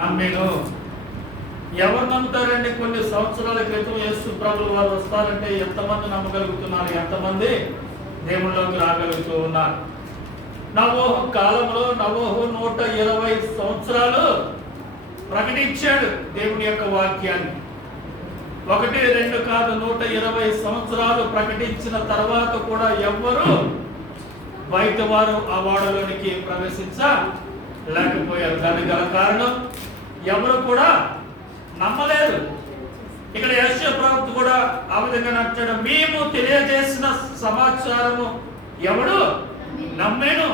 నమ్మేను. ఎవరు నమ్ముతారండి? కొన్ని సంవత్సరాల క్రితం యేసు ప్రభువు వారు వస్తారంటే ఎంతమంది నమ్మగలుగుతున్నారు? ఎంతమంది దేవుళ్ళలోకి రాగలుగుతూ ఉన్నారు? నవోహు కాలంలో నవోహు 120 సంవత్సరాలు ప్రకటించాడు దేవుని యొక్క వాక్యాన్ని. 1, 2 కాదు, 120 సంవత్సరాలు ప్రకటించిన తర్వాత కూడా ఎవ్వరు బయట వారు ఆ వాడలోనికి ప్రవేశించలేకపోయారు. దానికి గల కారణం ఎవరు కూడా నమ్మలేదు. ఇక్కడ యెషయా ప్రవక్త కూడా ఆ విధంగా అంటాడు, మేము తెలియజేసిన సమాచారము ఎవడు నమ్మేను?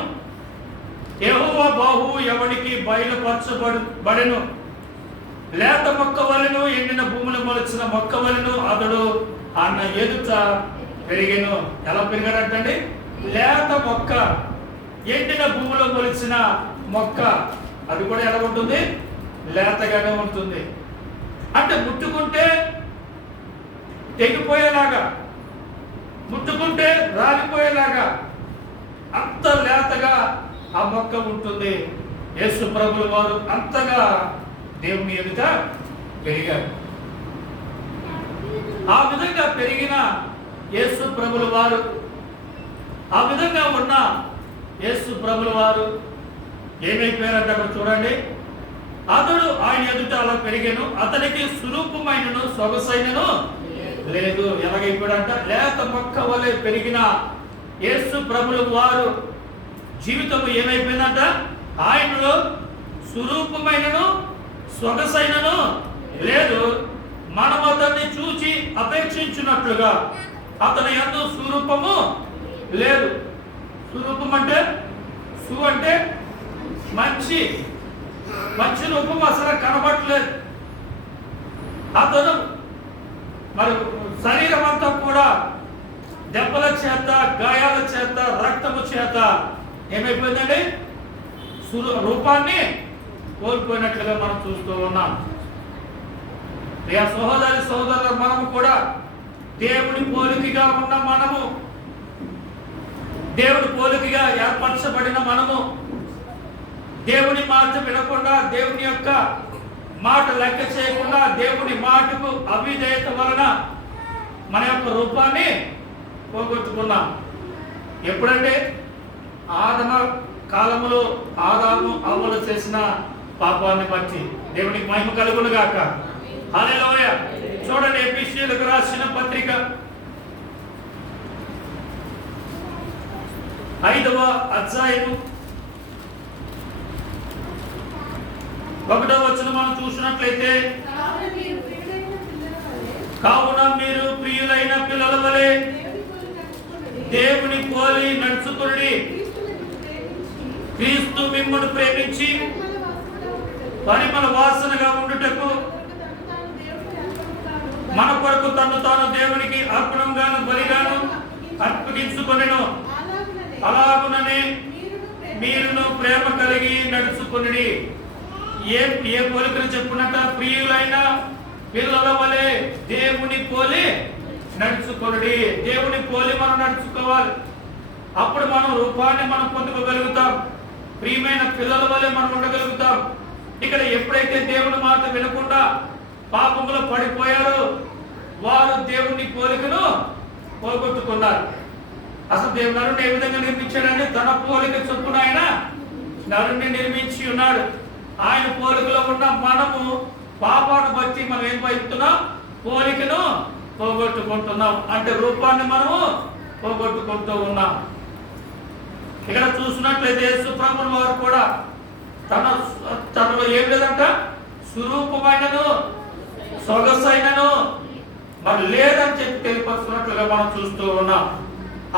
యెహోవా బాహువు ఎవడికి బయలుపరచబడెను? లేత మొక్క వలెను ఎండిన భూములు మొలిచిన మొక్క వలెను అతడు అన్న ఎదుట పెరిగెను. ఎలా పెరిగాడంటండి? లేత మొక్క, ఎండిన భూములో మొలిచిన మొక్క, అది కూడా ఎలా ఉంటుంది? లేతగానే ఉంటుంది. అంటే ముట్టుకుంటే తెగిపోయేలాగా, ముట్టుకుంటే రాలిపోయేలాగా అంత లేతగా ఆ మొక్క ఉంటుంది. యేసు ప్రభువు వారు అంతగా దేవుని ఎదుట పెరిగారు. ఆ విధంగా పెరిగిన యేసు ప్రభువు వారు, ఆ విధంగా ఉన్న యేసు ప్రభువు వారు ఏమైపోయారంటే అక్కడ చూడండి, అతడు ఆయన ఎదుట అలా పెరిగాను, అతనికి స్వరూపమైనను సొగసైనను లేదు. ఎలాగైపోయాడంట? లేత మొక్క వలె పెరిగిన యేసు ప్రభువు వారు జీవితం ఏమైపోయిందంట? ఆయనలో స్వరూపమైనను సొగసైనను లేదు. మనం అతన్ని చూచి అపేక్షించినట్లుగా అతని యందు స్వరూపము లేదు. స్వరూపం అంటే అంటే మంచి రూపం అసలు కనబడలేదు. అతను మరి శరీరం అంతా కూడా దెబ్బల చేత, గాయాల చేత, రక్తము చేత ఏమైపోయిందండి? రూపాన్ని కోల్పోయినట్లుగా మనం చూస్తూ ఉన్నాం. ప్రియ సహోదరి సహోదరులు, మనము కూడా దేవుని పోలికగా ఉన్న మనము, దేవుని పోలికగా ఏర్పరచబడిన మనము, దేవుని మాట వినకుండా, దేవుని యొక్క మాట లెక్క చేయకుండా, దేవుని మాటకు అవిధేయత వలన మన యొక్క రూపాన్ని పోగొట్టుకున్నాం. ఎప్పుడంటే ఆదమ కాలములో ఆదాము అవ్వలు చేసిన పాపాన్ని బట్టి. దేవునికి మహిమ కలుగును గాక. హల్లెలూయా. చూడండి, ఎఫెసీయులకు రాసిన పత్రిక 5వ అధ్యాయము 1వ వచనం మనం చూసినట్లయితే, కావున మీరు ప్రియులైన పిల్లల వలె దేవుని పోలి నడుచుకుని, క్రీస్తు మిమ్మును ప్రేమించి పరిమళ వాసనగా ఉండుటకు మన కొరకు తను తాను దేవునికి అర్పణంగాను బలిగాను అర్పించుకొనెను. అలాగుననే మీరును ప్రేమ కలిగి నడుచుకుని. ఏ పోలికలు చెప్పునట్ట? ప్రియులైన పిల్లల వలె దేవుని పోలి నడుచుకుని. దేవుని పోలి మనం నడుచుకోవాలి. అప్పుడు మనం రూపాన్ని మనం పొందుకోగలుగుతాం. ప్రియమైన పిల్లల వలె మనం ఉండగలుగుతాం. ఇక్కడ ఎప్పుడైతే దేవుని మాట వినకుండా పాపంలో పడిపోయారో వారు దేవుని పోలికను పోగొట్టుకున్నారు. అసలు దేవుడు నరుని ఏ విధంగా నిర్మించాడంటే తన పోలిక చొప్పున ఆయన నరుని నిర్మించి ఉన్నాడు. ఆయన పోలికలో ఉన్న మనము పాపాన్ని బట్టి మనం ఏం పైతున్నాం? పోలికను పోగొట్టుకుంటున్నాం. అంటే రూపాన్ని మనము పోగొట్టుకుంటూ ఉన్నాం. ఇక్కడ చూసినట్లయితే యేసు ప్రభువు వారు కూడా తనలో ఏం లేదంట? స్వరూపమైనను సొగసైనను మరి లేదని చెప్పి తెలియపరుస్తున్నట్లుగా మనం చూస్తూ ఉన్నాం.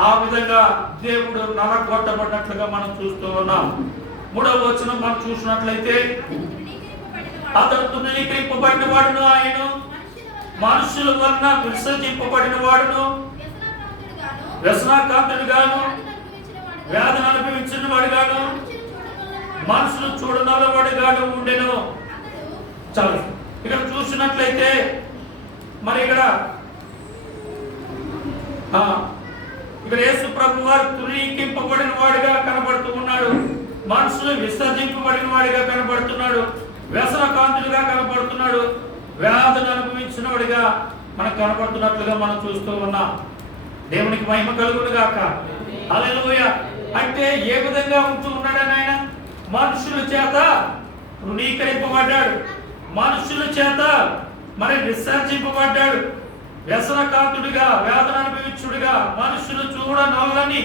ఆ విధంగా దేవుడు నరగొట్టబడినట్లుగా మనం చూస్తూ ఉన్నాం. 3వ వచనం మనం చూసినట్లయితే, అతడు తృణీకరింపబడిన వాడును, ఆయన మనుషుల వలన విసర్జింపబడిన వాడును, వ్యసనాకాంతుడుగాను, వ్యాధిని అనుభవించిన వాడుగాను, మనుషులు చూడనలవాడుగాను ఉండెను. చాలు. ఇక్కడ చూసినట్లయితే మరి ఇక్కడ యేసు ప్రభువు వారు తృణీకరింపబడిన వాడిగా కనబడుతూ ఉన్నాడు. మనుషులు విసర్జింపబడిన వాడిగా కనబడుతున్నాడు. వ్యసన వ్యసనకాంతుడిగా కనపడుతున్నాడు, వ్యాధిని అనుభవించిన వాడిగా మనకు కనపడుతున్నట్లుగా మనం చూస్తూ ఉన్నాం. దేవునికి మహిమ కలుగును గాక. హల్లెలూయా. అంటే ఏ విధంగా ఉంటూ ఉన్నాడని ఆయన మనుషుల చేత తృణీకరింపబడ్డాడు, మనుషుల చేత మరి విసర్జింపబడ్డాడు. వ్యసనకాంతుడిగా, వేదన అనుభవించుడిగా, మనుషులు చూడనొల్లని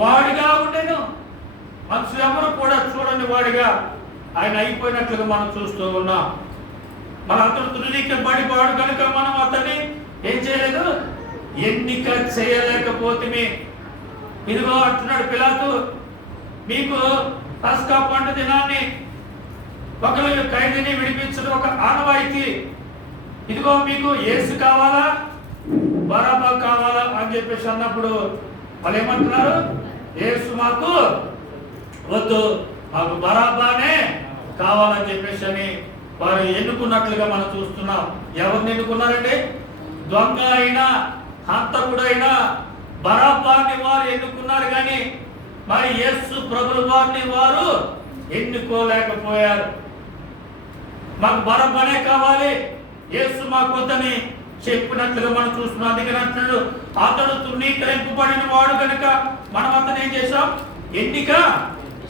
వాడిగా ఉండెను. మనుషులు ఎవరు కూడా చూడని వాడిగా ఆయన అయిపోయినట్లుగా మనం చూస్తూ ఉన్నాం. మన అతను తృణీకరింపబడివాడు కనుక మనం అతన్ని ఏం చేయలేదు, ఎన్నిక చేయలేకపోతే. ఇదిగో అంటున్నాడు పిలాతు, మీకు పస్కా పండు దినాన్ని ఒకరు ఖైదీని విడిపించడం ఒక ఆనవాయితీ. ఇదిగో మీకు యేసు కావాలా బరబ్బా కావాలా అని చెప్పేసి అన్నప్పుడు వాళ్ళు ఏమంటున్నారు, యేసు మాకు వద్దు, మాకు బరబ్బానే కావాలని చెప్పేసి అని వారు ఎన్నుకున్నట్లుగా మనం చూస్తున్నాం. ఎవరిని ఎన్నుకున్నారండి? దొంగ అయినా హంతకుడైనా బరబ్బాని వారు ఎన్నుకున్నారు, కానీ మరి యేసు ప్రభుల వారిని వారు ఎన్నుకోలేకపోయారు. మాకు బరబ్బానే కావాలి, యేసు మాకు వద్దని చెప్పినట్లుగా మనం చూస్తున్నాం. అందుకని అంటున్నాడు, అతడు తృణీకరింపబడిన వాడు కనుక మనం అతను ఏం చేసాం, ఎన్నిక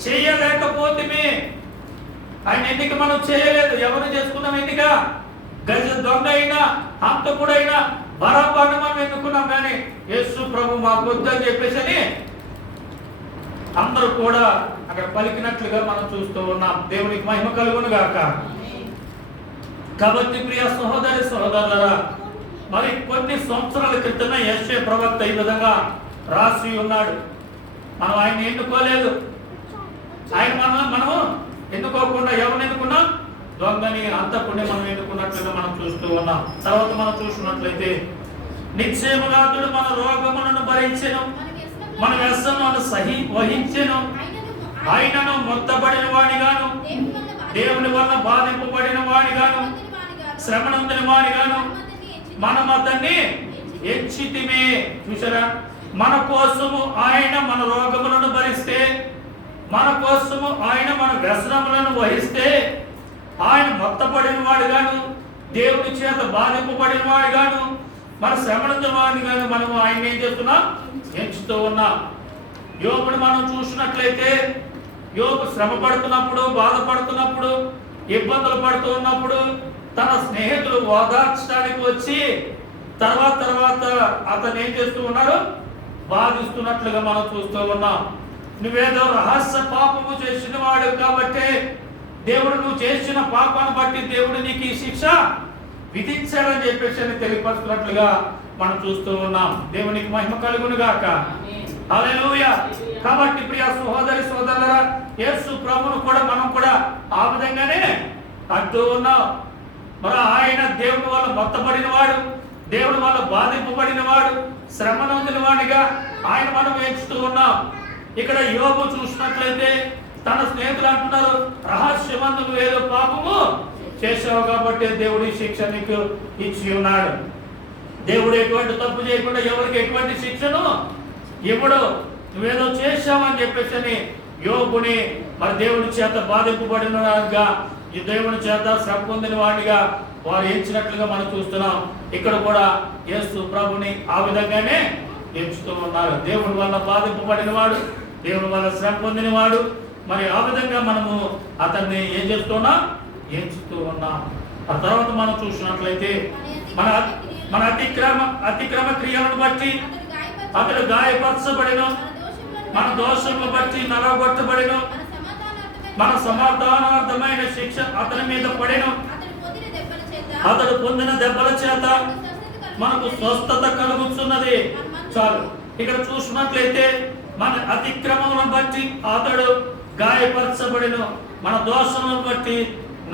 చేయలేకపోతే. ఆయన ఎన్నిక మనం చేయలేదు. ఎవరు చేసుకున్నాం ఎన్నిక? గజ దొంగ అయినా హంతకుడైనా బరబ్బాను మనం ఎన్నుకున్నాం, కానీ యేసు ప్రభు మాకు వద్దని చెప్పేసి అందరూ కూడా అక్కడ పలికినట్లుగా మనం చూస్తూ ఉన్నాం. దేవునికి మహిమ కలుగును గాక. కాబట్టి ప్రియ సహోదరి సహోదరులారా, మరి కొన్ని సంవత్సరాల క్రితమే యెషయా ప్రవక్త ఈ విధంగా రాసి ఉన్నాడు. మనం ఆయన ఎన్నుకోలేదు. ఆయన మనము ఎన్నుకోకుండా ఎవరిని ఎన్నుకున్నాం? దొంగని హంతకుడిని మనం ఎన్నుకున్నట్లుగా మనం చూస్తూ ఉన్నాం. తర్వాత మనం చూస్తున్నట్లయితే, నిశ్చయముగా అతడు మన రోగములను భరించెను, మన వ్యసనములను వహించెను, ఆయనను మొత్తబడిన వాడిగాను, దేవుని వల్ల బాధింపబడిన వాడిగాను, శ్రమనందిన వాడిగాను మనం అతన్ని ఎంచితిమే. చూసారా, మన కోసము ఆయన మన రోగములను భరిస్తే, మన కోసము ఆయన మన వ్యసనములను వహిస్తే, ఆయన మొత్తపడిన వాడిగాను, దేవుని చేత బాధింపబడిన వాడిగాను, మన శ్రమనందిన వాడిగాను మనము ఆయన ఏం చేస్తున్నాం, ఎంచుతూ ఉన్నాం. యోబుని మనం చూసినట్లయితే, యోబు శ్రమ పడుతున్నప్పుడు, బాధపడుతున్నప్పుడు, ఇబ్బందులు పడుతూ ఉన్నప్పుడు తన స్నేహితులు ఓదార్చడానికి వచ్చి తర్వాత అతను ఏం చేస్తూ ఉన్నారు, బాధిస్తున్నట్లుగా మనం చూస్తూ ఉన్నాం. నువ్వేదో రహస్య పాపము చేసిన వాడు కాబట్టి దేవుడు నువ్వు చేసిన పాపాన్ని బట్టి దేవుడు నీకు ఈ శిక్ష విధించాడని చెప్పేసి తెలియపరుస్తున్నట్లుగా మనం చూస్తూ ఉన్నాం. దేవునికి మహిమ కలుగును గాక. హల్లెలూయా. కాబట్టి ప్రియ సహోదరి సోదరులారా, యేసు ప్రభువును కూడా మనం కూడా ఆ విధంగానే అంటూ ఉన్నాం. మరి ఆయన దేవుని వల్ల మొత్తబడిన వాడు, దేవుని వల్ల బాధింపబడిన వాడు, శ్రమ నొందిన వాడిగా ఆయన మనం ఎంచుతూ ఉన్నాం. ఇక్కడ యోబు చూసినట్లయితే తన స్నేహితులు అంటున్నారు, రహస్యమందు నువ్వు ఏదో పాపము చేసావు కాబట్టి దేవుడి శిక్ష నీకు ఇచ్చి ఉన్నాడు. దేవుడు ఎటువంటి తప్పు చేయకుండా ఎవరికి ఎటువంటి శిక్షను ఇవ్వడు. నువ్వేదో చేశావని చెప్పేసి యోబుని మరి దేవుని చేత బాధింపబడిన వాడిగా, ఈ దేవుని చేత శ్రమ పొందిన వాడిగా వారు ఎంచినట్లుగా మనం చూస్తున్నాం. ఇక్కడ కూడా యేసు ప్రభుని ఆ విధంగానే ఎంచుతూ ఉన్నారు. దేవుని వల్ల బాధింపబడిన వాడు, దేవుని వల్ల శ్రమ పొందిన వాడు, మరి ఆ విధంగా మనము అతన్ని ఏం చేస్తున్నాం, ఎంచుతూ ఉన్నాం. ఆ తర్వాత మనం చూసినట్లయితే మన అతిక్రమ క్రియలను బట్టి అతడు గాయపరచబడిన, మన దోషములను బట్టి నలగొట్టబడిన, మన సమాధానార్థమైన శిక్ష అతని మీద పడిన, అతడు పొందిన దెబ్బల చేత మనకు స్వస్థత కలుగుతున్నది. చాలు. ఇక్కడ చూసినట్లయితే మన అతిక్రమములను బట్టి అతడు గాయపరచబడిన, మన దోషములను బట్టి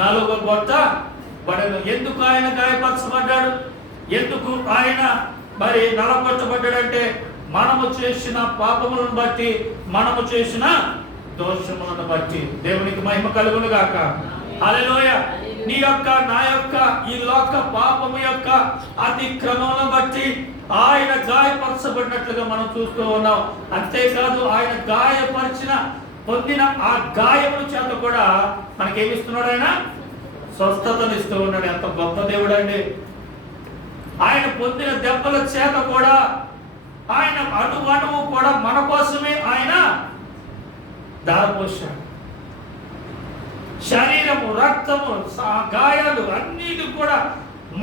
నలుగొట్టబడెను. ఎందుకు ఆయన గాయపరచబడ్డాడు? ఎందుకు ఆయన మరి నలగొట్టబడ్డాడంటే మనము చేసిన పాపములను బట్టి, మనము చేసిన దోషములను బట్టి. దేవునికి మహిమ కలుగును గాక. హల్లెలూయా. నీ యొక్క నా యొక్క ఈ లోక పాపము యొక్క అతిక్రమములను బట్టి ఆయన గాయపరచబడినట్లుగా మనం చూస్తూ ఉన్నాం. అంతేకాదు ఆయన గాయపరిచిన పొందిన ఆ గాయముల చేత కూడా మనకేమిస్తున్నాడు, ఆయన స్వస్థతను ఇస్తూ ఉన్నాడు. ఎంత గొప్ప దేవుడు అండి. ఆయన పొందిన దెబ్బల చేత కూడా, ఆయన అణువు కూడా మన కోసమే ఆయన దారపోశాడు. శరీరము, రక్తము, గాయాలు అన్నిటి కూడా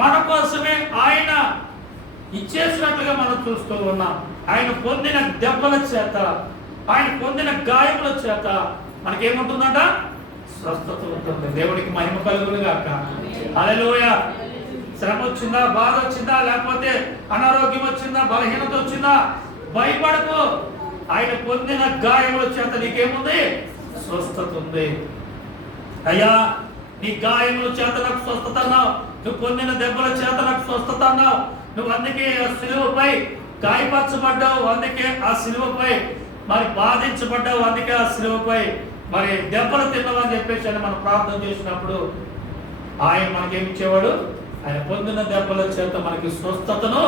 మన కోసమే ఆయన ఇచ్చేసినట్లుగా మనం చూస్తూ ఉన్నాం. ఆయన పొందిన దెబ్బల చేత, ఆయన పొందిన గాయముల చేత మనకేముంటుందంట? స్వస్థత ఉంటుంది. దేవుడికి మహిమ కలుగును గాక. హల్లెలూయా. శ్రమ వచ్చిందా, బాధ వచ్చిందా, లేకపోతే అనారోగ్యం వచ్చిందా, బలహీనత వచ్చిందా, భయపడకు. ఆయన పొందిన గాయముల చేత నీకేముంది? స్వస్థత ఉంది. అయ్యా, నీ గాయముల చేత నాకు స్వస్థత అన్నావు, నువ్వు పొందిన దెబ్బల చేత నాకు స్వస్థత అన్నావు. నువ్వు అందుకే ఆ సిలువపై గాయపరచబడ్డావు, అందుకే ఆ సిలువపై మరి బాధించబడ్డావు, అందుకే ఆ సిలువపై మరి దెబ్బలు తిన్నావని చెప్పేసి అని మనం ప్రార్థన చేసినప్పుడు ఆయన మనకేమిచ్చేవాడు? ఆయన పొందిన దెబ్బల చేత మనకి స్వస్థతను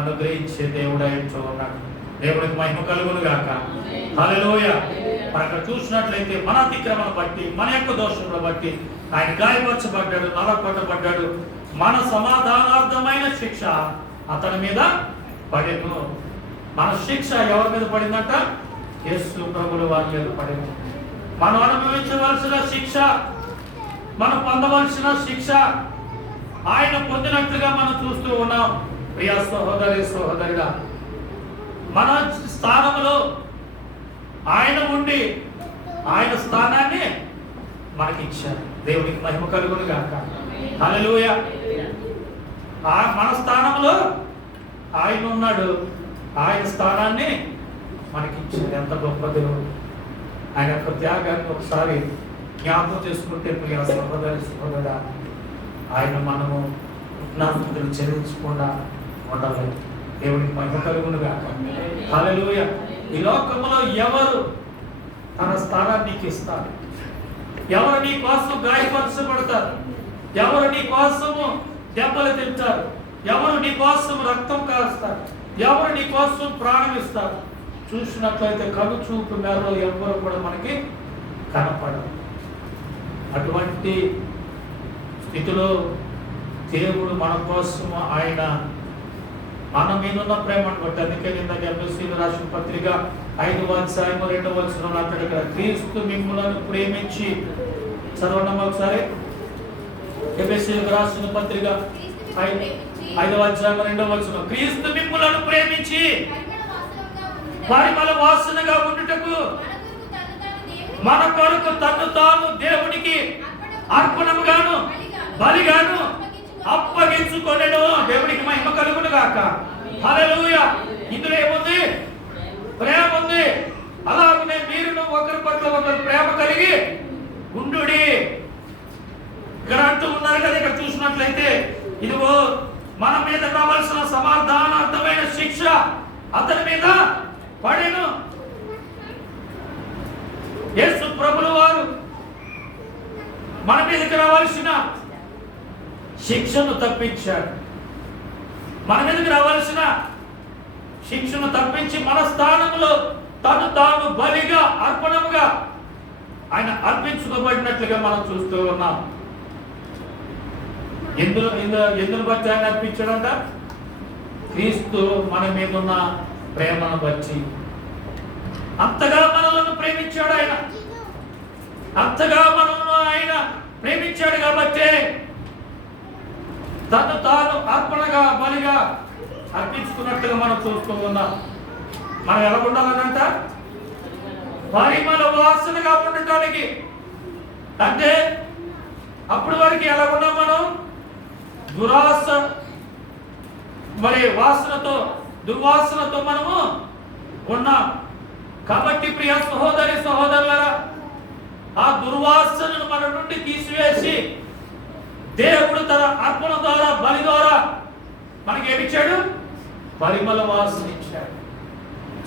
అనుగ్రహించే దేవుడు ఆయన ఉన్నాడు. దేవుడికి మహిమ కలుగును గాక. హల్లెలూయా. మనం అక్కడ చూసినట్లయితే మన అతిక్రమణ బట్టి, మన యొక్క దోషముల బట్టి ఆయన గాయపరచబడ్డాడు, నలకొట్టబడ్డాడు. మన సమాధానార్థమైన శిక్ష అతని మీద పడెను. మన శిక్ష ఎవరి మీద పడిందంట? యేసు ప్రభువు వారి మీద పడెను. మనం అనుభవించవలసిన శిక్ష, మనం పొందవలసిన శిక్ష ఆయన పొందినట్లుగా మనం చూస్తూ ఉన్నాం. ప్రియ సహోదరి సహోదరుడా, మన స్థానంలో ఆయన ఉండి ఆయన స్థానాన్ని మనకి ఇచ్చారు. దేవునికి మహిమ కలుగును గాక. హల్లెలూయా. మన స్థానంలో ఆయన ఉన్నాడు, ఆయన స్థానాన్ని మనకి ఇచ్చారు. ఎంత గొప్ప దేవుడు. ఆయన యొక్క త్యాగాన్ని ఒకసారి జ్ఞాపకం చేసుకుంటే ప్రియ సహోదరి సహోదరుడా, ఆయన మనము జ్ఞాపకులు చెల్లించకుండా ఉండాలి. దేవునికి మహిమ కలుగును గాక. హల్లెలూయా. ఈ లోకంలో ఎవరు తన స్థానాన్ని నీకు ఇస్తారు? ఎవరు నీ కోసం గాయపరచబడతారు? ఎవరు నీ కోసము దెబ్బలు తింటారు? ఎవరు నీ కోసం రక్తం కాస్తారు? ఎవరు నీ కోసం ప్రాణం ఇస్తారు? చూసినట్లయితే కను చూపు మేరలో ఎవరు కూడా మనకి కనపడరు. అటువంటి స్థితిలో దేవుడు మన కోసం ఆయన మన మీదున్న ప్రేమను బట్టి, అందుకే నిన్న ఎఫెసీయులకు రాసిన పత్రిక 5:2 అంటాడు కదా, క్రీస్తు మిమ్ములను ప్రేమించి, చదవండి ఒకసారి. ఎఫెసీయులకు రాసిన పత్రిక 5:2 క్రీస్తు మిమ్ములను ప్రేమించి పరిమళ వాసనగా ఉండుటకు మన కొరకు తన్ను తాను దేవునికి అర్పణముగాను బలిగాను అప్పగించుకొనెను. దేవునికి మహిమ కలుగును గాక. హల్లెలూయా. ఇందులో ఏముంది? ప్రేమ ఉంది. అలాగనే మీరును ఒకరి పట్ల ఒకరు ప్రేమ కలిగి ఉండుడి. ఇక్కడ అంటూ ఉన్నారు కదా, ఇక్కడ చూసినట్లయితే ఇదిగో మన మీద రావాల్సిన సమాధానార్థమైన శిక్ష అతని మీద పడెను. యేసు ప్రభువు వారు మన మీదకి రావాల్సిన శిక్షను తప్పించాడు. మన మీదకి రావాల్సిన శిక్షను తప్పించి మన స్థానంలో తను తాను బలిగా అర్పణముగా ఆయన అర్పించుకోబడినట్లుగా మనం చూస్తూ ఉన్నాం. ఎందును బట్టి ఆయన అర్పించాడంట? క్రీస్తు మన మీద ఉన్న ప్రేమను బట్టి. అంతగా మనలను ప్రేమించాడు ఆయన, అంతగా మనలను ఆయన ప్రేమించాడు కాబట్టి తను తాను అర్పణగా బలిగా అర్పించుకున్నట్టుగా మనం చూస్తూ ఉన్నాం. మనం ఎలా ఉండాలనంట? పరిమళ వాసనగా ఉండటానికి. అంటే అప్పుడు వరకు ఎలా ఉన్నాం మనం? దురాస మరి వాసనతో, దుర్వాసనతో మనము ఉన్నాం. కాబట్టి ప్రియ సహోదరి సహోదరులారా, ఆ దుర్వాసనను మన నుండి తీసివేసి దేవుడు తన అర్పణ ద్వారా, బలి ద్వారా మనకి ఏమిచ్చాడు? పరిమళ వాసన ఇచ్చాడు,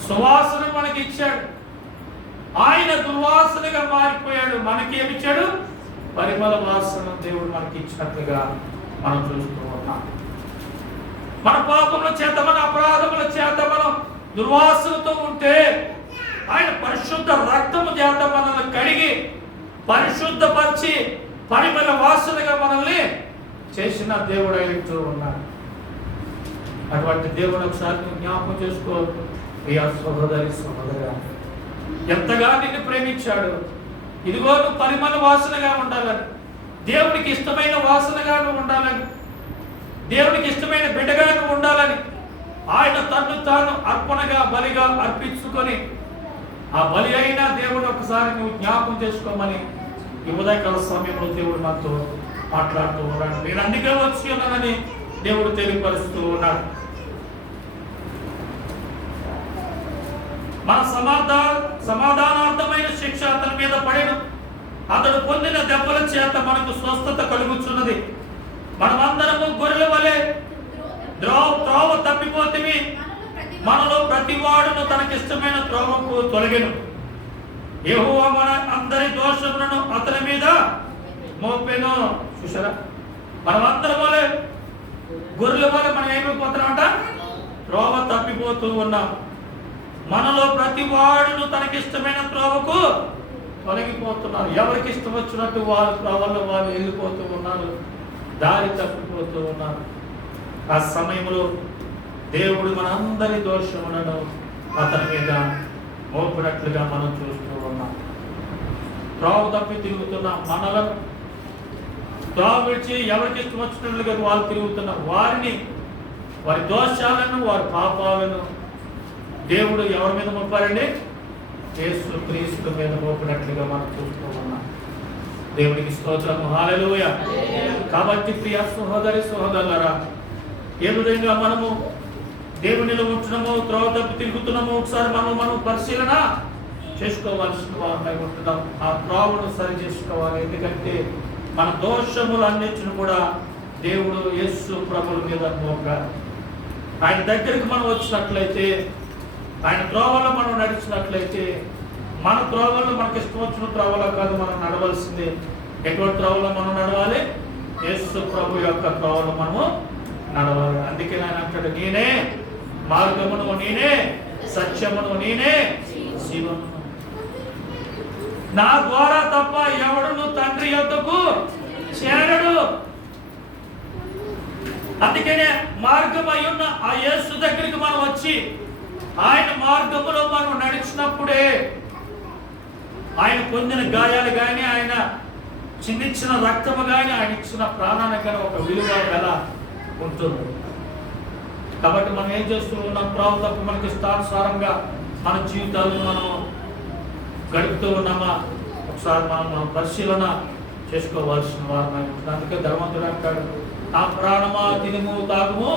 సువాసన మనకి ఇచ్చాడు. ఆయన దుర్వాసనగా మారిపోయాడు, మనకి ఏమిచ్చాడు? పరిమళ వాసన దేవుడు మనకి ఇచ్చినట్లుగా మనం చూస్తూ ఉన్నాం. మన పాపముల చేత, మన అపరాధముల చేత మనం దుర్వాసనతో ఉంటే ఆయన పరిశుద్ధ రక్తము చేత మనల్ని కడిగి పరిశుద్ధపరిచి పరిమళ వాసనగా మనల్ని చేసిన దేవుడు అయితూ ఉన్నాడు. అటువంటి దేవుడు ఒకసారి నువ్వు జ్ఞాపకం చేసుకో. ప్రియ సహోదరి సహోదరా, ఎంతగా నిన్ను ప్రేమించాడు. ఇదిగో నువ్వు పరిమళ వాసనగా ఉండాలని, దేవుడికి ఇష్టమైన వాసనగా నువ్వు ఉండాలని, దేవుడికి ఇష్టమైన బిడ్డగా నువ్వు ఉండాలని ఆయన తన్ను తాను అర్పణగా బలిగా అర్పించుకొని ఆ బలి అయిన దేవుడు ఒకసారి నువ్వు జ్ఞాపకం చేసుకోమని ఈ ఉదయకాల సమయంలో దేవుడు నాతో మాట్లాడుతూ ఉన్నాడు. నేను అందుకే వచ్చి ఉన్నానని దేవుడు తెలియపరుస్తూ ఉన్నాడు. మన సమాధానార్థమైన శిక్ష అతని మీద పడెను, అతడు పొందిన దెబ్బల చేత మనకు స్వస్థత కలుగుచున్నది. మనమందరము గొర్రెల వలె త్రోవ తప్పిపోతిమి, మనలో ప్రతివాడును తనకిష్టమైన త్రోవకు తొలగెను. యెహోవా మన అందరి దోషములను అతని మీద మోపెను. చూసారా, మనమందరం వలె గొర్రెల వలె మనం ఏమైపోతున్నామంట? త్రోవ తప్పిపోతూ ఉన్నాం. మనలో ప్రతి వాడును తనకిష్టమైన త్రోవకు తొలగిపోతున్నారు. ఎవరికి ఇష్టం వచ్చినట్టు వాళ్ళ త్రోవల్లో వాళ్ళు వెళ్ళిపోతూ ఉన్నారు, దారి తప్పిపోతూ ఉన్నారు. ఆ సమయంలో దేవుడు మనందరి దోషములను అతని మీద మోపినట్లుగా మనం చూస్తూ ఉన్నాం. త్రోవ తప్పి తిరుగుతున్నాం. మనలను త్రోవ విడిచి ఎవరికి ఇష్టం వచ్చినట్లుగా వాళ్ళు తిరుగుతున్నారు. వారి దోషాలను, వారి పాపాలను దేవుడు ఎవరి మీద మోపారండి? యేసు క్రీస్తు మీద మోపినట్లుగా మనం చూస్తూ ఉన్నాం. దేవుడికి స్తోత్రము, హల్లెలూయా. కాబట్టి ప్రియ సహోదరి సహోదరులారా, ఏ విధంగా మనము దేవునిలో ఉంటున్నామో, త్రోవ తప్పి తిరుగుతున్నామో ఒకసారి మనం పరిశీలన చేసుకోవాల్సిన వారమై ఉంటున్నాం. ఆ త్రోవను సరి చేసుకోవాలి. ఎందుకంటే మన దోషములన్నిటిని కూడా దేవుడు యేసు ప్రభువుల మీద మోపారు. ఆయన దగ్గరికి మనం వచ్చినట్లయితే, ఆయన త్రోవలో మనం నడిచినట్లయితే, మన త్రోవల్లో మనకి ఇష్టం వచ్చిన త్రోవలో కాదు మనం నడవలసింది. ఎటువంటి త్రోవలో మనం నడవాలి? యేసు ప్రభు యొక్క త్రోవలో మనము నడవాలి. అందుకే ఆయన అంటాడు, నేనే మార్గమును, నేనే సత్యమును, నేనే జీవమును, నా ద్వారా తప్ప ఎవడును తండ్రి యొద్దకు చేరడు. అందుకనే మార్గం అయ్యున్న ఆ యేసు దగ్గరికి మనం వచ్చి ఆయన మార్గములో మనం నడిచినప్పుడే ఆయన పొందిన గాయాలు కానీ, ఆయన చిందించిన రక్తము కానీ, ఆయన ఇచ్చిన ప్రాణానికి కానీ ఒక విలువ గల ఉంటుంది. కాబట్టి మనం ఏం చేస్తూ ఉన్నాం? త్రోవ తప్ప మనకి ఇష్టానుసారంగా మన జీవితాలను మనం గడుపుతూ ఉన్నామా? ఒకసారి మనం పరిశీలన చేసుకోవాల్సిన వారమై ఉంటుంది. అందుకే ధర్మంతుడు అంటాడు, నా ప్రాణమా తినుము తాగుము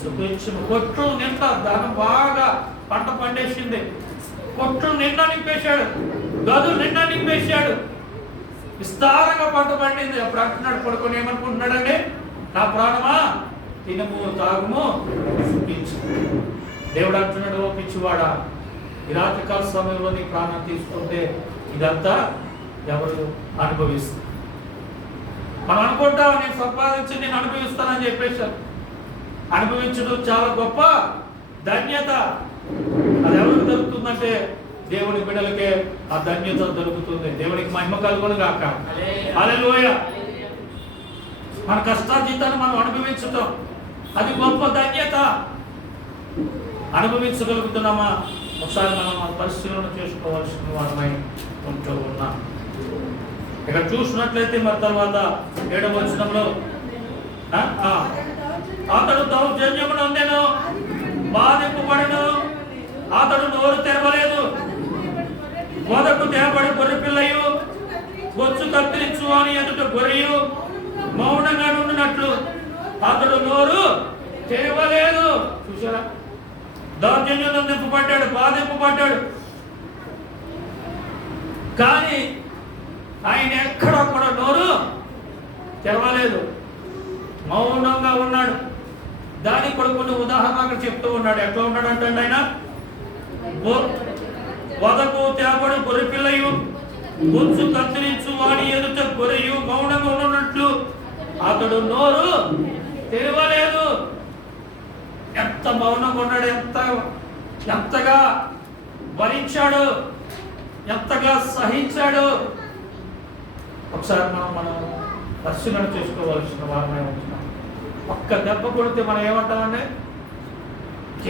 సుఖించుము. కొట్లు నిండా ధనం బాగా పంట పండేసింది, కొట్లు నిండా నింపేశాడు, గదులు నిండా నింపేశాడు, విస్తారంగా పంట పండింది. అప్పుడు అంటున్నాడు, పడుకొని ఏమనుకుంటున్నాడండి? నా ప్రాణమా తినుము తాగుము సుఖించు. దేవుడు అంటున్నాడు, ఓ పిచ్చివాడా, ఈ రాత్రికాల సమయంలో నీ ప్రాణం తీసుకుంటే ఇదంతా ఎవరు అనుభవిస్తారు? మనం అనుకుంటాం, నేను సంపాదించి నేను అనుభవిస్తానని చెప్పేశారు. అనుభవించడం చాలా గొప్ప ధన్యత. అది ఎవరికి దొరుకుతుందంటే దేవుని బిడ్డలకే ఆ ధన్యత దొరుకుతుంది. దేవునికి మహిమ కలుగును గాక. హల్లెలూయా. మన కష్టార్జితాన్ని మనం అనుభవించటం అది గొప్ప ధన్యత. అనుభవించగలుగుతున్నామా? ఒకసారి మనం పరిశీలన చేసుకోవాల్సిన వారమై ఉంటూ ఉన్నాం. ఇక్కడ చూసినట్లయితే మరి తర్వాత 7వ వచనంలో అతడు దౌర్జన్యమును అందెను, బాధింపబడెను, అతడు నోరు తెరవలేదు, మొదకు తేబడి గొర్రె పిల్లయు బొచ్చు కత్తిరించు అని ఎదుట గొర్రెయు మౌనంగా ఉండినట్లు అతడు నోరు తెరవలేదు. చూసారా, దౌర్జన్యం నింపబడ్డాడు, బాధింపబడ్డాడు, కానీ ఆయన ఎక్కడ కూడా నోరు తెరవలేదు, మౌనంగా ఉన్నాడు. దానికి కూడా కొన్ని ఉదాహరణలు చెప్తూ ఉన్నాడు. ఎట్లా ఉన్నాడు అంటే ఆయన వదకు తేబడి గొర్రె పిల్లయు బొచ్చు కత్తిరించు వాడి ఎదుట గొర్రెయు మౌనంగా ఉన్నట్లు అతడు నోరు తెరవలేదు. ఎంత మౌనంగా ఉన్నాడు, ఎంతగా భరించాడు, ఎంతగా సహించాడు. ఒకసారి మనం పరిశీలన చేసుకోవాల్సిన వారమే ఉంటున్నాం. ఒక్క దెబ్బ కొడితే మనం ఏమంటామండి?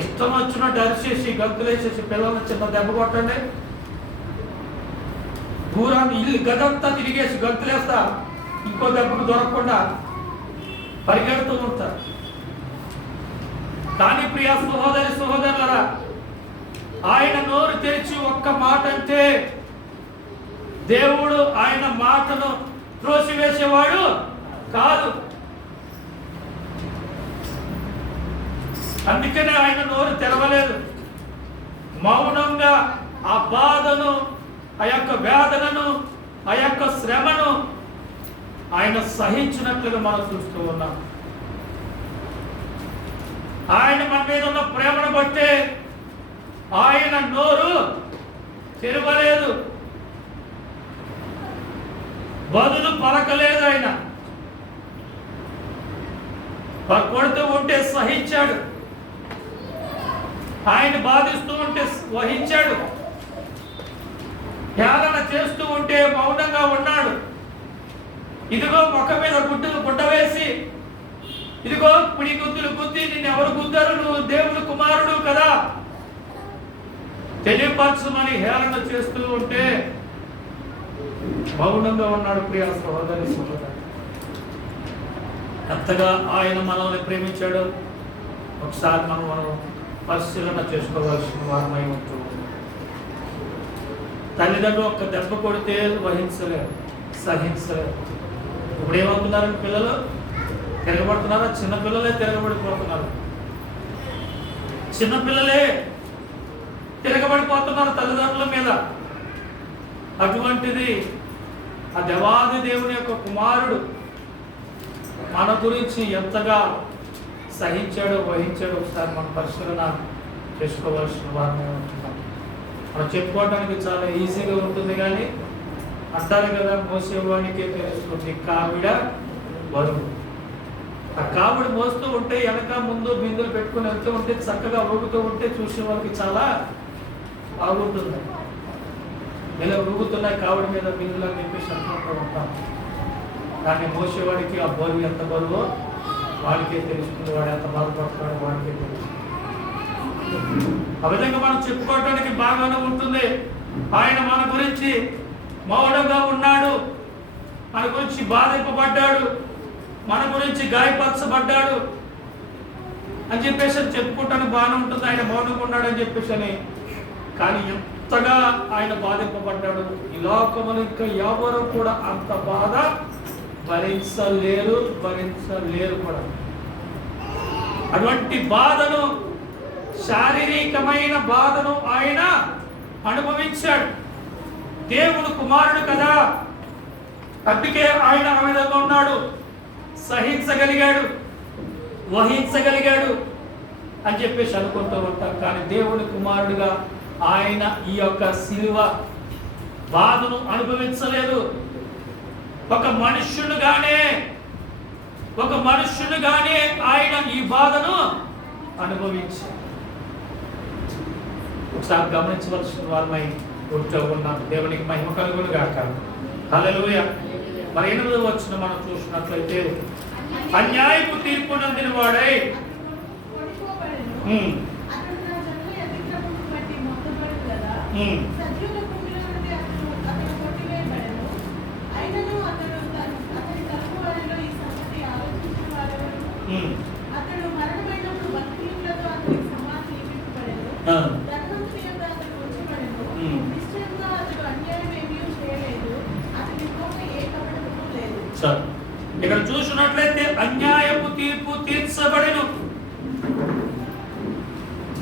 ఇష్టం వచ్చినట్టు అరిచేసి గంతులేసేసి పిల్లల్ని చిన్న దెబ్బ కొట్టండి, దూరాన్ని ఇల్లు గదంతా తిరిగేసి గంతులేస్తా ఇంకో దెబ్బకు దొరకకుండా పరిగెడుతూ ఉంటారు. కానీ ప్రియ సహోదరులారా, ఆయన నోరు తెరిచి ఒక్క మాట అంటే దేవుడు ఆయన మాటను త్రోసివేసేవాడు కాదు. అందుకనే ఆయన నోరు తెరవలేదు. మౌనంగా ఆ బాధను, ఆ యొక్క వేదనను, ఆ యొక్క శ్రమను ఆయన సహించినట్లుగా మనం చూస్తూ ఉన్నాం. ఆయన మన మీద ఉన్న ప్రేమను బట్టే ఆయన నోరు తెరవలేదు, బదులు పలకలేదు. ఆయన కొడుతూ ఉంటే సహించాడు, ఆయన బాధిస్తూ ఉంటే వహించాడు, హేళన చేస్తూ ఉంటే మౌనంగా ఉన్నాడు. ఇదిగో మొక్క మీద గుడ్డ వేసి, ఇదిగో పిడి గుద్దులు గుద్ది నిన్ను ఎవరు గుద్దారు, నువ్వు దేవుడు కుమారుడు కదా తెలియపరచమని హేళన చేస్తూ ఉంటే మౌనంగా ఉన్నాడు. ప్రియ సహోదరి సహోదరు, ఎంతగా ఆయన మనల్ని ప్రేమించాడు ఒకసారి మనం పరిశీలన చేసుకోవాల్సిన వారమై ఉంటుంది. తల్లిదండ్రులు ఒక్క దెబ్బ కొడితే వహించలేరు, సహించలేరు. ఇప్పుడు ఏమవుతున్నారండి? పిల్లలు తిరగబడుతున్నారా? చిన్నపిల్లలే తిరగబడిపోతున్నారు. చిన్నపిల్లలే తిరగబడిపోతున్నారు తల్లిదండ్రుల మీద. అటువంటిది ఆ దేవాది దేవుని యొక్క కుమారుడు మన గురించి ఎంతగా సహించాడో వహించాడో ఒకసారి మనం పరిశీలన చేసుకోవాల్సిన వారమే ఉంటున్నాం. మనం చెప్పుకోవడానికి చాలా ఈజీగా ఉంటుంది, కానీ అంటారు కదా, మోసేవాడికే తెలుస్తుంది కావిడ బరువు. ఆ కావిడ మోస్తూ ఉంటే వెనక ముందు బిందులు పెట్టుకుని వెళ్తూ ఉంటే చక్కగా ఊగుతూ ఉంటే చూసే వాళ్ళకి చాలా బాగుంటుంది. ఇలా ఊగుతున్నాయి కావిడ మీద బిందులు అని చెప్పేసి అనుకుంటూ ఉంటాం. కానీ మోసేవాడికి ఆ బరువు ఎంత బరువో వాడికే తెలుస్తుంది, వాడు ఎంత బాధపడతాడో వాడికే తెలుస్తుంది. ఆ విధంగా మనం చెప్పుకోవడానికి బాగానే ఉంటుంది. ఆయన మన గురించి మౌనంగా ఉన్నాడు, మన గురించి బాధింపబడ్డాడు, మన గురించి గాయపరచబడ్డాడు అని చెప్పేసి చెప్పుకుంటానికి బాగానే ఉంటుంది. ఆయన మౌనంగా ఉన్నాడు అని చెప్పేసి. కానీ ఎంతగా ఆయన బాధింపబడ్డాడు, ఈ లోకములు ఇంకా ఎవరు కూడా అంత బాధ భరించలేరు కూడా. అటువంటి బాధను, శారీరకమైన బాధను ఆయన అనుభవించాడు. దేవుడు కుమారుడు కదా, అందుకే ఆయన ఆ విధంగా ఉన్నాడు, సహించగలిగాడు, వహించగలిగాడు అని చెప్పేసి అనుకుంటూ ఉంటాం. కానీ దేవుని కుమారుడుగా ఆయన ఈ యొక్క శిలువ బాధను అనుభవించలేదు. ఒక మనుష్యునిగానే ఆయన ఈ బాధను అనుభవించాడు. ఒకసారి గమనించవలసిన వారమై ఉంటూ ఉన్నాం. దేవునికి మహిమ కలుగును గాక. హల్లెలూయా. మరి 8వ వచనం మనం చూసినట్లయితే, అన్యాయపు తీర్పు నందిన వాడై ఇక్కడ చూసినట్లయితే అన్యాయపు తీర్పు తీర్చబడెను,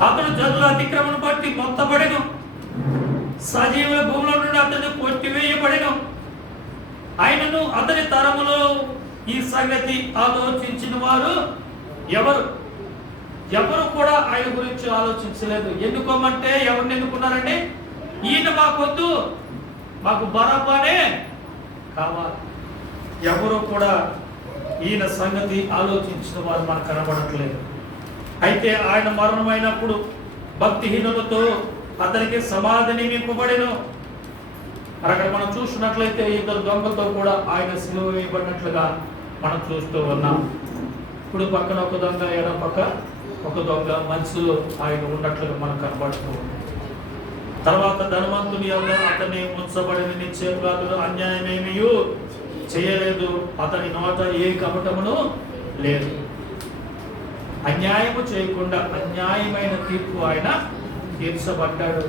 అతడు జనుల అతిక్రమను బట్టి మొత్తబడెను, సజీవుల భూమిలో నుండి అతను కొట్టివేయబడెను. ఆయనను అతని తరములో ఈ సంగతి ఆలోచించిన వారు ఎవరు కూడా ఆయన గురించి ఆలోచించలేదు. ఎన్నుకోమంటే ఎవరిని ఎన్నుకున్నారండి? ఈయన మాకొద్దు, మాకు బరబ్బనే కావాలి. ఎవరు కూడా ఈయన సంగతి ఆలోచించిన వారు మనకు కనబడట్లేదు. అయితే ఆయన మరణమైనప్పుడు భక్తిహీనులతో అతనికి సమాధి నింపబడెను. మరి అక్కడ మనం చూసినట్లయితే ఇద్దరు దొంగలతో కూడా ఆయన సిలువ వేయబడినట్లుగా మనం చూస్తూ ఉన్నాం. ఇప్పుడు పక్కన ఒక దొంగ, ఎడమ పక్క ఒక దొంగ, మనుషులు ఆయన ఉన్నట్లుగా మనకు కనబడుతూ ఉంది. తర్వాత ధనవంతుని అతన్ని ముంచబడిన నిశ్చయవాదులు అన్యాయమేమీ చేయలేదు, అతని నోట ఏ కపటమును లేదు. అన్యాయము చేయకుండా అన్యాయమైన తీర్పు ఆయన తీర్చబడ్డాడు.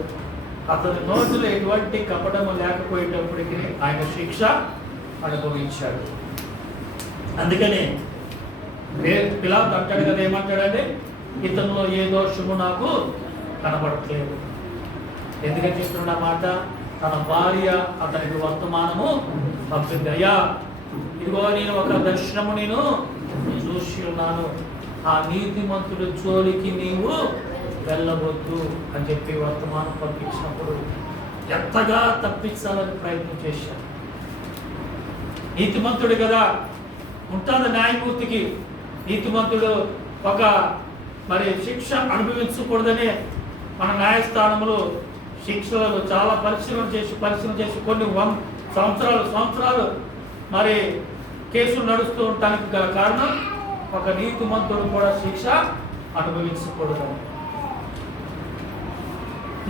అతని నోటిలో ఎటువంటి కపటము లేకపోయేటప్పటికీ ఆయన శిక్ష అనుభవించాడు. అందుకని పిలాతు అంటాడు కదా, ఏమంటాడంటే ఇతనిలో ఏ దోషము నాకు కనబడట్లేదు. ఎందుకని చెప్తున్న మాట, తన భార్య అతనికి వర్తమానము పంపింది. అయ్యా ఇదిగో నేను ఒక దర్శనము నేను చూసి ఉన్నాను, ఆ నీతిమంతుడి జోలికి నీవు వెళ్ళవద్దు అని చెప్పి వర్తమానం పంపించినప్పుడు ఎంతగా తప్పించాలని ప్రయత్నం చేశాడు. నీతిమంతుడు కదా, ఉంటుంది న్యాయమూర్తికి. నీతిమంతుడు ఒక మరి శిక్ష అనుభవించకూడదనే మన న్యాయస్థానంలో శిక్షలను చాలా పరిశీలన చేసి కొన్ని సంవత్సరాలు మరి కేసులు నడుస్తూ ఉండటానికి గల కారణం ఒక నీతిమంతుడు కూడా శిక్ష అనుభవించకూడదు.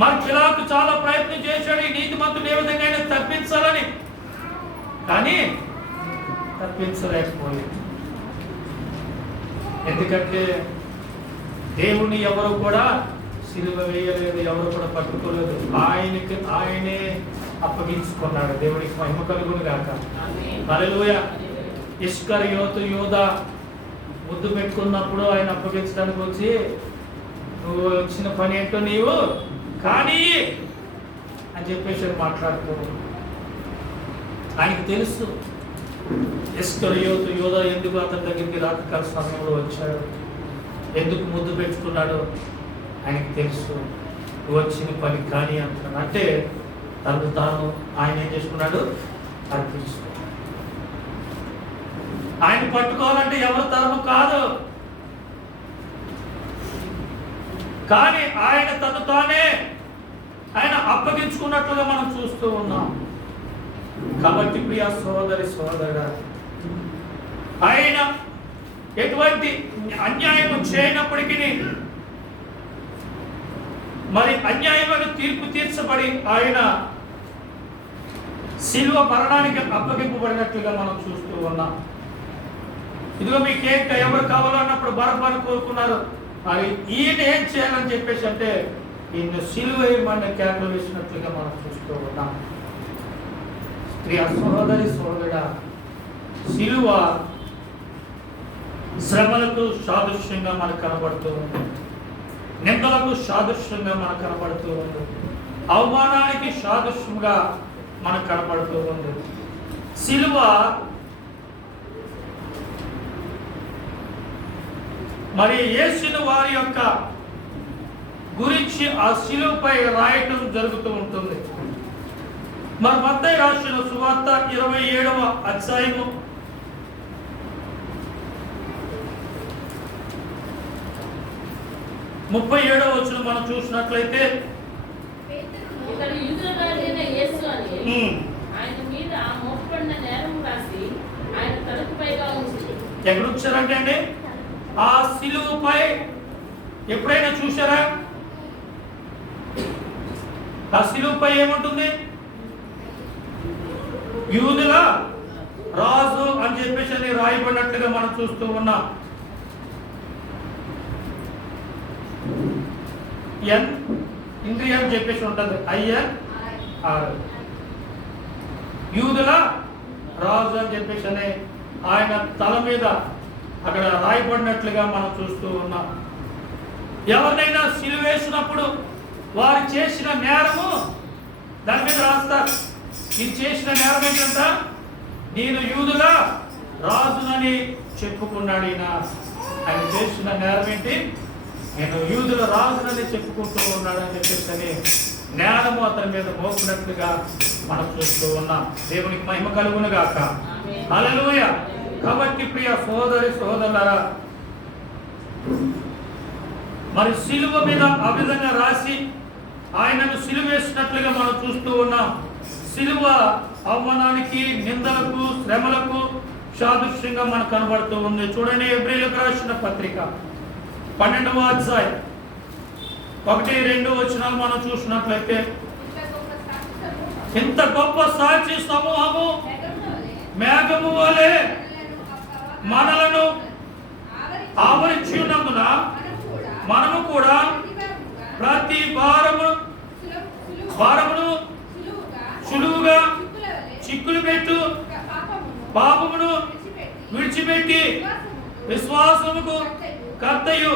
మరి పిలాతు చాలా ప్రయత్నం చేశాడు ఈ నీతిమంతుడు ఏ విధంగా తప్పించాలని, కానీ తప్పించలేకపోయింది. ఎందుకంటే దేవుణ్ణి ఎవరు కూడా సిలువ వేయలేదు, ఎవరు కూడా పట్టుకోలేదు. ఆయనే అప్పగించుకున్నాడు. దేవునికి మహిమ కలుగును గాక. హల్లెలూయా. ఇస్కరియోతు యూదా ముద్దు పెట్టుకున్నప్పుడు ఆయన అప్పగించడానికి వచ్చి, నువ్వు వచ్చిన పని ఏంటో నీవు కానీ అని చెప్పేసి మాట్లాడుతూ ఆయనకు తెలుసు ఇస్కరియోతు యూదా ఎందుకు అతని దగ్గరికి రాత్రికాల సమయంలో వచ్చాడు, ఎందుకు ముద్దు పెట్టుకున్నాడు ఆయనకు తెలుసు. నువ్వు వచ్చిన పని కానీ అంటున్నాడు. అంటే తను తాను ఆయన ఏం చేసుకున్నాడు, అర్పించుకున్నాడు. ఆయన పట్టుకోవాలంటే ఎవరి తరము కాదు, కానీ ఆయన తను తానే ఆయన అప్పగించుకున్నట్లుగా మనం చూస్తూ ఉన్నాం. కాబట్టి ప్రియ సోదరి సోదరుడా, ఆయన ఎటువంటి అన్యాయం చేయనప్పటికీ మరి అన్యాయమైన తీర్పు తీర్చబడి ఆయన శిలువ మరణానికి అప్పగింపబడినట్లుగా మనం చూస్తూ ఉన్నాం. ఇదిగో మీకు ఎవరు కావాలన్నప్పుడు బరబ్బను కోరుకున్నారు. మరి ఈయన ఏం చేయాలని చెప్పేసి అంటే ఈయన శిలువ వేయమని కేకలు వేసినట్లుగా మనం చూస్తూ ఉన్నాం. ప్రియ సోదరి సోదరుడా, శిలువ శ్రమలకు సాదృశ్యంగా మనకు కనబడుతూ ఉంది, నిందలకు సాదృశ్యంగా మనకు కనబడుతూ ఉంది, అవమానానికి సాదృశ్యంగా మనకు కనబడుతూ ఉంది. శిలువ మరి యేసుని వారి యొక్క గురించి ఆ శిలువపై రాయటం జరుగుతూ ఉంటుంది. మరి మత్తయి రాసిన సువార్త 27వ అధ్యాయము 37వ వచనం మనం చూసినట్లయితే, ఎక్కడ వచ్చారంటే అండి ఆ శిలువపై ఎప్పుడైనా చూసారా? ఆ శిలువపై ఏముంటుంది? యూదుల రాజు అని చెప్పేసి రాయబడినట్లుగా మనం చూస్తూ ఉన్నాం. ఎన్ ఇంద్రియ అని చెప్పేసి ఉంటుంది, INR, యూదుల రాజు అని చెప్పేసి ఆయన తల మీద అక్కడ రాయబడినట్లుగా మనం చూస్తూ ఉన్నాం. ఎవరినైనా సిలువేసినప్పుడు వారు చేసిన నేరము దాని మీద రాస్తారు. నేను చేసిన నేరం ఏంటంట, నేను యూదుల రాజునని చెప్పుకున్నాడు. ఆయన చేసిన నేరం ఏంటి? నేను యూదుల రాజునని చెప్పుకుంటూ ఉన్నాడు అని చెప్పేసి నేరము అతని మీద మోపినట్లుగా మనం చూస్తూ ఉన్నాం. దేవునికి మహిమ కలుగును గాక. హల్లెలూయా. కాబట్టి ప్రియ సోదరి సోదరులారా, మరి సిలువ మీద ఆ విధంగా రాసి ఆయనను సిలువేసినట్లుగా మనం చూస్తూ ఉన్నాం. సిలువ అవమానానికి, నిందలకు, శ్రమలకు సాదృశ్యంగా మనకు కనబడుతూ ఉంది. చూడండి, హెబ్రీయులకు రాసిన పత్రిక 12వ అధ్యాయం 1-2 వచనాలు మనం చూసినట్లయితే, ఇంత గొప్ప సాక్షి సమూహము మేఘము వలె మనలను ఆవరించి ఉన్నందున మనము కూడా ప్రతి భారమును సులువుగా చిక్కులు పెట్టు పాపమును విడిచిపెట్టి విశ్వాసముకు కర్తయు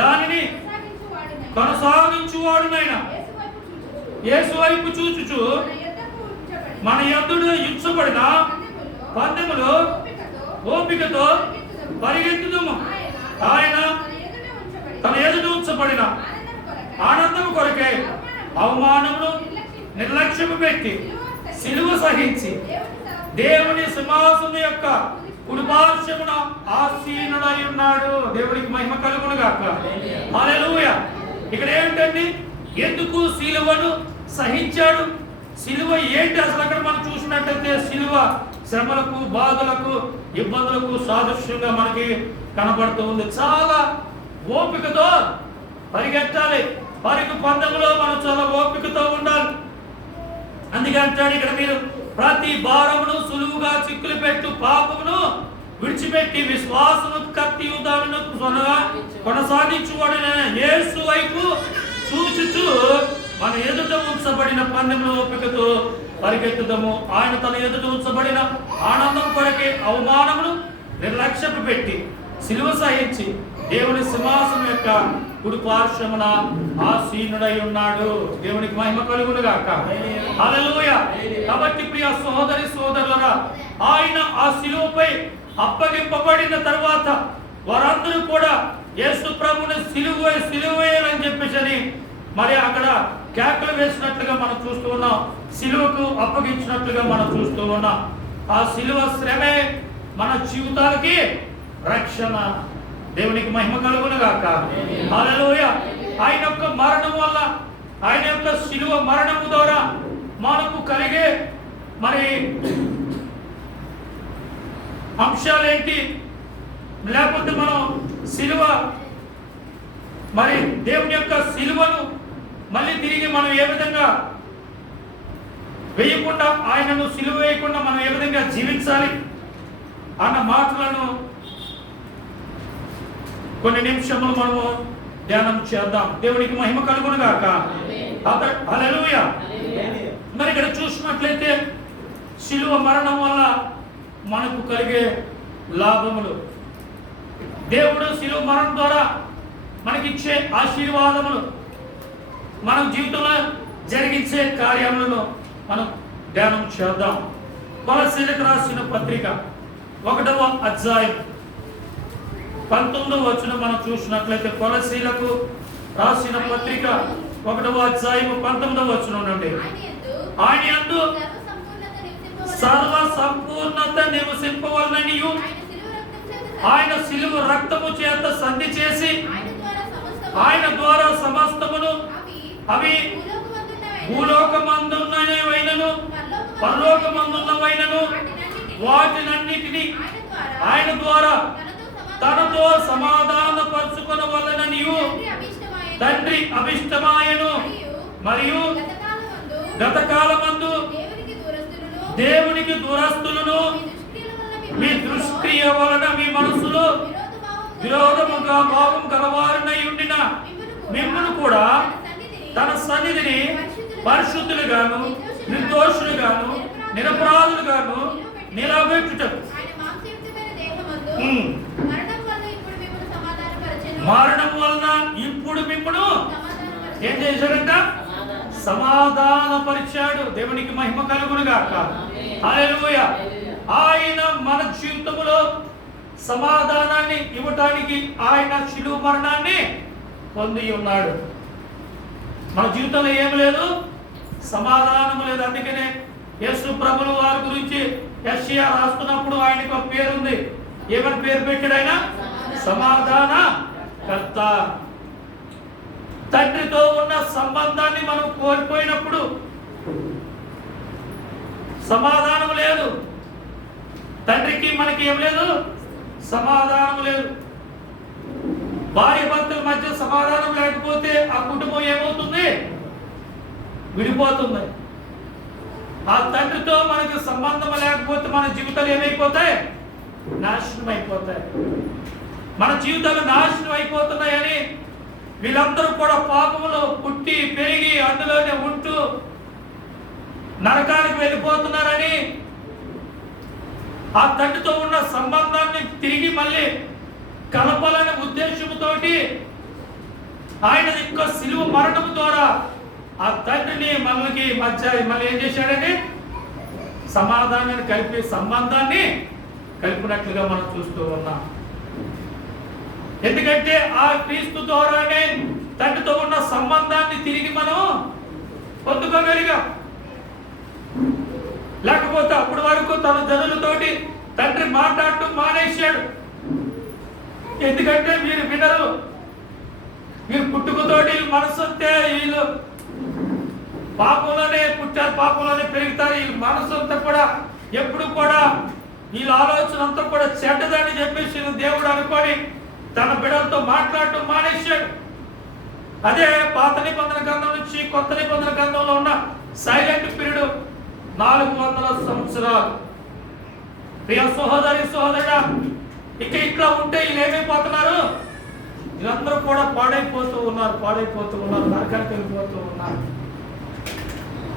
దానిని కొనసాగించువాడునైనా యేసు వైపు చూచుచు మన యొద్దకు ఉంచబడిన పందెములో ఓపికతో పరిగెత్తుదుము. ఆయన తన ఎదుట ఉంచబడిన ఆనందము కొరకే అవమానమును నిర్లక్ష్యము పెట్టి సిలువ సహించి దేవుని సింహాసనం యొక్క కుడిపార్శ్వమున ఆసీనుడై ఉన్నాడు. దేవునికి మహిమ కలుగును గాక. హల్లెలూయా. ఇక్కడ ఏంటండి, ఎందుకు సిలువను సహించాడు? సిలువ ఏంటి అసలు? అక్కడ మనం చూసినట్లయితే సిలువ శ్రమలకు, బాధలకు, ఇబ్బందులకు సాదృశ్యంగా మనకి కనబడుతూ ఉంది. చాలా ఓపికతో పరిగెత్తాలి. పరుగు పందెంలో మనం చాలా ఓపికతో ఉండాలి. అందుకే అంటాడు ఇక్కడ, మీరు ప్రతి భారమును సులువుగా చిక్కులు పెట్టు పాపమును విడిచిపెట్టి విశ్వాసము కత్తి దానిని కొనసాగించువాడైన యేసు వైపు చూచుచు మన ఎదుట ఉంచబడిన పందెంలో ఓపికతో పరిగెత్తుదము. ఆయన తన ఎదుట ఉంచబడిన ఆనందం కొరకే అవమానమును నిర్లక్ష్యపు పెట్టి సిలువ సహించి దేవుని సింహాసనం యొక్క కుడి పార్శ్వమున ఆసీనుడై ఉన్నాడు. దేవునికి మహిమ కలుగును గాక. హల్లెలూయా. కాబట్టి ప్రియ సహోదరి సోదరులారా, ఆయన ఆ సిలువపై అప్పగింపబడిన తర్వాత వారందరూ కూడా యేసు ప్రభువుని సిలువేయాలని చెప్పేసి మరి అక్కడ కేకలు వేసినట్లుగా మనం చూస్తూ ఉన్నాం. సిలువకు అప్పగించినట్లుగా మనం చూస్తూ ఉన్నాం. ఆ సిలువ శ్రమే మన జీవితాలకి రక్షణ. దేవునికి మహిమ కలుగును గాక. హల్లెలూయా. ఆయన యొక్క మరణం వల్ల, ఆయన యొక్క సిలువ మరణము ద్వారా మనకు కలిగే మరి అంశాలేంటి? లేకపోతే మనం సిలువ మరి దేవుని యొక్క సిలువను మళ్ళీ తిరిగి మనం ఏ విధంగా వేయకుండా, ఆయనను సిలువ వేయకుండా మనం ఏ విధంగా జీవించాలి అన్న మాటలను కొన్ని నిమిషములు మనము ధ్యానం చేద్దాం. దేవునికి మహిమ కలుగును గాక. హల్లెలూయా. మరి ఇక్కడ చూసినట్లయితే సిలువ మరణం వల్ల మనకు కలిగే లాభములు, దేవుడు సిలువ మరణం ద్వారా మనకిచ్చే ఆశీర్వాదములు, మనం జీవితంలో జరిగించే కార్యములను మనం ధ్యానం చేద్దాం. కొలస్సీలకు రాసిన పత్రిక 1వ అధ్యాయం 19వ వచనం మనం చూసినట్లయితే, కొలస్సీలకు రాసిన పత్రిక 1వ అధ్యాయం 19వ వచనం నుండి, ఆయన యందు సర్వ సంపూర్ణత నివసింపవలననియు ఆయన సిలువ రక్తము చేత సంధి చేసి ఆయన ద్వారా సమస్తమును అవి భూలోకమందున్నవైనను పరలోకమందున్నవైనను వాటినన్నిటిని ఆయన ద్వారా తనతో సమాధానపరచుకొనవలెననియు తండ్రి అభిష్టమాయను. మరియు గతకాలమందు దేవునికి దూరస్తులను మీ దృష్టియ వలన మీ మనసులో విరోధముగా భావం గలవారినై ఉండిన మిమ్మును కూడా తన సన్నిధిని పరిశుద్ధులుగాను, నిర్దోషులుగాను, నిరపరాధులుగాను నిలబెట్టుటకు, మరణం వలన ఇప్పుడు మిమ్మును ఏం చేశాడంట? సమాధానపరిచాడు. దేవునికి మహిమ కలుగును గాక. హల్లెలూయా. ఆయన మన జీవితంలో సమాధానాన్ని ఇవ్వటానికి ఆయన శిలువ మరణాన్ని పొంది ఉన్నాడు. మన జీవితంలో ఏమి లేదు, సమాధానం లేదు. అందుకనే యేసు ప్రభుల వారి గురించి యెషయా రాస్తున్నప్పుడు ఆయనకు ఒక పేరు ఉంది. ఏమని పేరు పెట్టాడు ఆయన? సమాధాన కర్త. తండ్రితో ఉన్న సంబంధాన్ని మనం కోల్పోయినప్పుడు సమాధానం లేదు. తండ్రికి మనకి ఏం లేదు, సమాధానం లేదు. భార్య భర్తల మధ్య సమాధానం లేకపోతే ఆ కుటుంబం ఏమవుతుంది, విడిపోతుంది. ఆ తండ్రితో మనకి సంబంధం లేకపోతే మన జీవితాలు ఏమైపోతాయి, నాశనం అయిపోతాయి. మన జీవితాలు నాశనం అయిపోతున్నాయని వీళ్ళందరూ కూడా పాపములో పుట్టి పెరిగి అందులోనే ఉంటూ నరకానికి వెళ్ళిపోతున్నారని ఆ తండ్రితో ఉన్న సంబంధాన్ని తిరిగి మళ్ళీ కలపాలనే ఉద్దేశంతో ఆయన యొక్క శిలువ మరణం ద్వారా ఆ తండ్రిని మళ్ళీ మళ్ళీ ఏం చేశాడని సమాధానాన్ని కలిపి సంబంధాన్ని కలిపినట్లుగా మనం చూస్తూ ఉన్నాం. ఎందుకంటే ఆ క్రీస్తు ద్వారానే తండ్రితో ఉన్న సంబంధాన్ని తిరిగి మనం పొందుకోగలిగాం. లేకపోతే అప్పటి వరకు తన జనులతోటి తండ్రి మాట్లాడటం మానేశాడు. ఎందుకంటే వీరు వినరు, వీరు పుట్టుకతోటి మనసు వస్తే వీళ్ళు పాపంలోనే పుట్టారు, పాపంలోనే పెరుగుతారు. వీళ్ళ మనసు అంతా కూడా ఎప్పుడు కూడా వీళ్ళ ఆలోచన అంతా కూడా చెడ్డదని చెప్పేసి దేవుడు అనుకొని తన బిడ్డలతో మాట్లాడటం మానేశాడు. అదే పాత నిబంధన గ్రంథం నుంచి కొత్త నిబంధన గ్రంథంలో ఉన్న సైలెంట్ పీరియడ్ 400 సంవత్సరాలు. ప్రియ సహోదరి సహోదరుడా, ఇట్లా ఉంటే వీళ్ళు ఏమైపోతున్నారు, వీళ్ళందరూ కూడా పాడైపోతూ ఉన్నారు, నరకానికి వెళ్ళిపోతూ ఉన్నారు.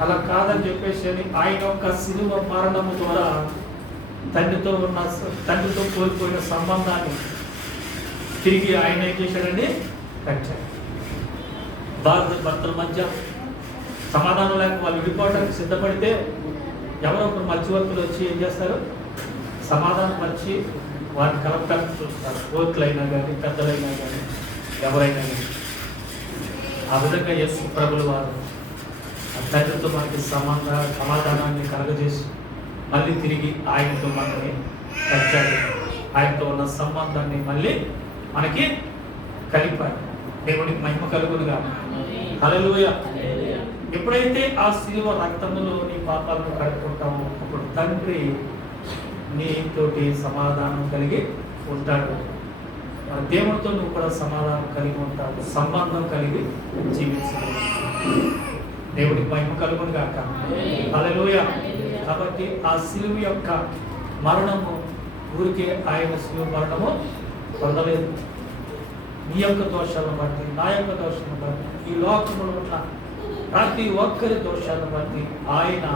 అలా కాదని చెప్పేసి ఆయన యొక్క శిలువ మరణము ద్వారా తండ్రితో కోల్పోయిన సంబంధాన్ని తిరిగి ఆయన ఏం చేశాడండి, కట్టాడు. భర్తల మధ్య సమాధానం లేక వాళ్ళు విడిపోవడానికి సిద్ధపడితే ఎవరో ఒకరు మధ్యవర్తులు వచ్చి ఏం చేస్తారు, సమాధానం పరిచి వారిని కలపడానికి చూస్తారు. కోర్టులైనా కానీ పెద్దలైనా కానీ ఎవరైనా కానీ. ఆ విధంగా యేసు ప్రభుల వారు తండ్రితో మనకి సమాధానాన్ని కలగజేసి మళ్ళీ తిరిగి ఆయనతో మనని కట్టాడు. ఆయనతో ఉన్న సంబంధాన్ని మళ్ళీ మనకి కలిపాడు. దేవునికి మహిమ కలుగునుగా. హల్లెలూయా. ఎప్పుడైతే ఆ శిలువ రక్తములో నీ పాపాలను కడుక్కుంటామో అప్పుడు తండ్రి నీతోటి సమాధానం కలిగి ఉంటాడు. దేవుడితో నువ్వు కూడా సమాధానం కలిగి ఉంటావు, సంబంధం కలిగి జీవించాలి. దేవుడికి మహిమ కలుగును గాక. హల్లెలూయా. కాబట్టి ఆ శిలువ యొక్క మరణము ఊరికే ఆయన శిలువ మరణము పొందలేదు. నీ యొక్క దోషాలను బట్టి, నా యొక్క దోషాలను బట్టి, ఈ లోకంలో ఉన్న ప్రతి ఒక్కరి దోషాలను బట్టి ఆయన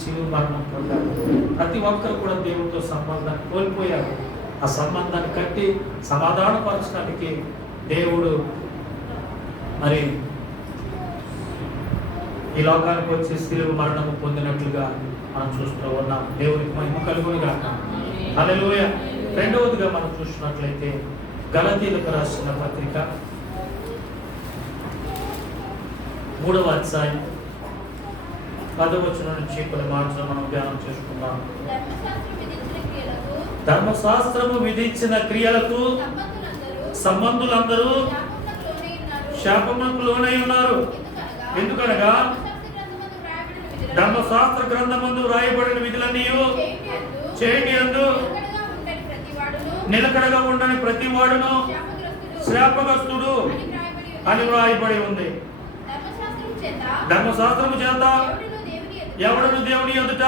శిలువ మరణం పొందాడు. ప్రతి ఒక్కరు కూడా దేవుడితో సంబంధాన్ని కోల్పోయారు. ఆ సంబంధాన్ని కట్టి సమాధానపరచడానికి దేవుడు మరి ఈ లోకానికి వచ్చి శిలువ మరణము పొందినట్లుగా మనం చూస్తూ ఉన్నాం. దేవునికి మహిమ కలుగును గాక. హల్లెలూయా. రెండవదిగా మనం చూసినట్లయితే గలతీయులకు రాసిన పత్రిక 3వ అధ్యాయం 10వ వచనం నుంచి కొన్ని మాటలు మనం ధ్యానం చేసుకుందాం. ధర్మశాస్త్రము విధించిన క్రియలకు సంబంధులందరూ శాపములకు లోనై ఉన్నారు. ఎందుకనగా ధర్మశాస్త్ర గ్రంథమందు వ్రాయబడిన విధులన్నీ చేయండి అందు నిలకడగా ఉండని ప్రతి వాడును శాపగ్రస్తుడు అని వ్రాయబడి ఉంది. ధర్మశాస్త్రము చేత ఎవడును దేవుని ఎదుట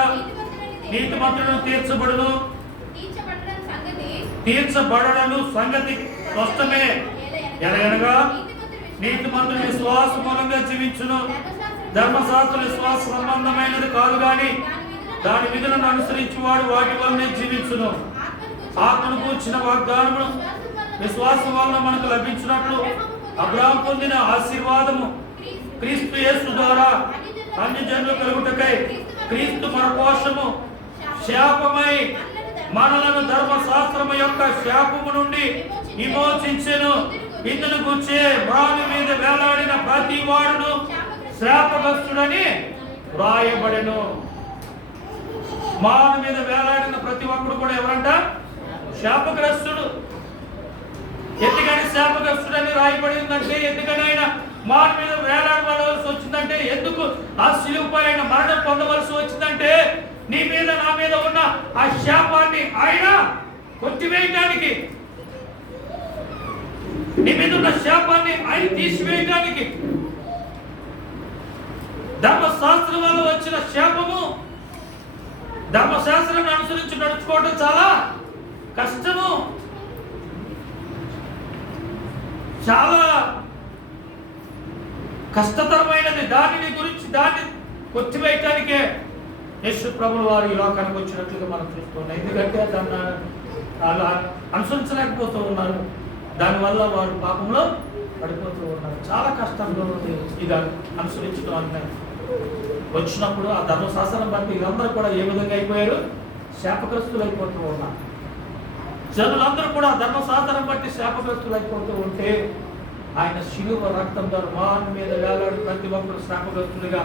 నీతిమంతులను తీర్చబడను సంగతి స్పష్టమే. ఎలాగనగా నీతిమంతుడు విశ్వాస మూలంగా జీవించును. ధర్మశాస్త్ర విశ్వాస సంబంధమైనది కాదు గాని దాని విధులను అనుసరించి వాడు వాటి వల్లనే జీవించును. ఆత్మను కూర్చిన వాగ్దానమును విశ్వాసం వలన మనకు లభించినట్లు అబ్రహాము పొందిన ఆశీర్వాదము క్రీస్తు యేసు ద్వారా అన్ని జనులు కలుగుటకై క్రీస్తు మన కోసము శాపమై మనలను ధర్మశాస్త్రము యొక్క శాపము నుండి విమోచించెను. ఇందును గుర్చే రాణి మీద వేలాడిన ప్రతి వాడును శాపగ్రస్తుడని వ్రాయబడెను. మాను మీద వేలాడిన ప్రతి ఒక్కడు కూడా ఎవరంట, శాపగ్రస్తుడు. ఎందుకని శాపగ్రస్తుడని రాయబడిందంటే, ఎందుకని ఆయన మాను మీద వేలాడవలసి వచ్చిందంటే, ఎందుకు ఆ శిలువపై ఆయన మరణం పొందవలసి వచ్చిందంటే నీ మీద నా మీద ఉన్న ఆ శాపాన్ని ఆయన కొట్టివేయడానికి, నీ మీద ఉన్న శాపాన్ని ఆయన తీసివేయడానికి, ధర్మశాస్త్రం వల్ల వచ్చిన శాపము, ధర్మశాస్త్రాన్ని అనుసరించి నడుచుకోవడం చాలా కష్టము, చాలా కష్టతరమైనది. దానిని కొట్టివేయటానికే యేసు ప్రభువు వారు ఈ లోకానికి వచ్చినట్లుగా మనం చూస్తున్నాం. ఎందుకంటే దాన్ని అలా అనుసరించలేకపోతూ ఉన్నారు. దానివల్ల వారు పాపంలో పడిపోతూ ఉన్నారు. చాలా కష్టంలో ఇది అనుసరించడం అంటే వచ్చినప్పుడు ఆ ధర్మశాస్త్రం బట్టి వీళ్ళందరూ కూడా ఏ విధంగా అయిపోయారు? శాపగ్రస్తులు అయిపోతూ ఉన్నారు. జనులందరూ కూడా ధర్మశాస్త్రం బట్టి శాపగ్రస్తులు అయిపోతూ ఉంటే ఆయన శిలువ రక్తం ద్వారా వారి మీద వేలాడు ప్రతి ఒక్కరు శాపగ్రస్తుడిగా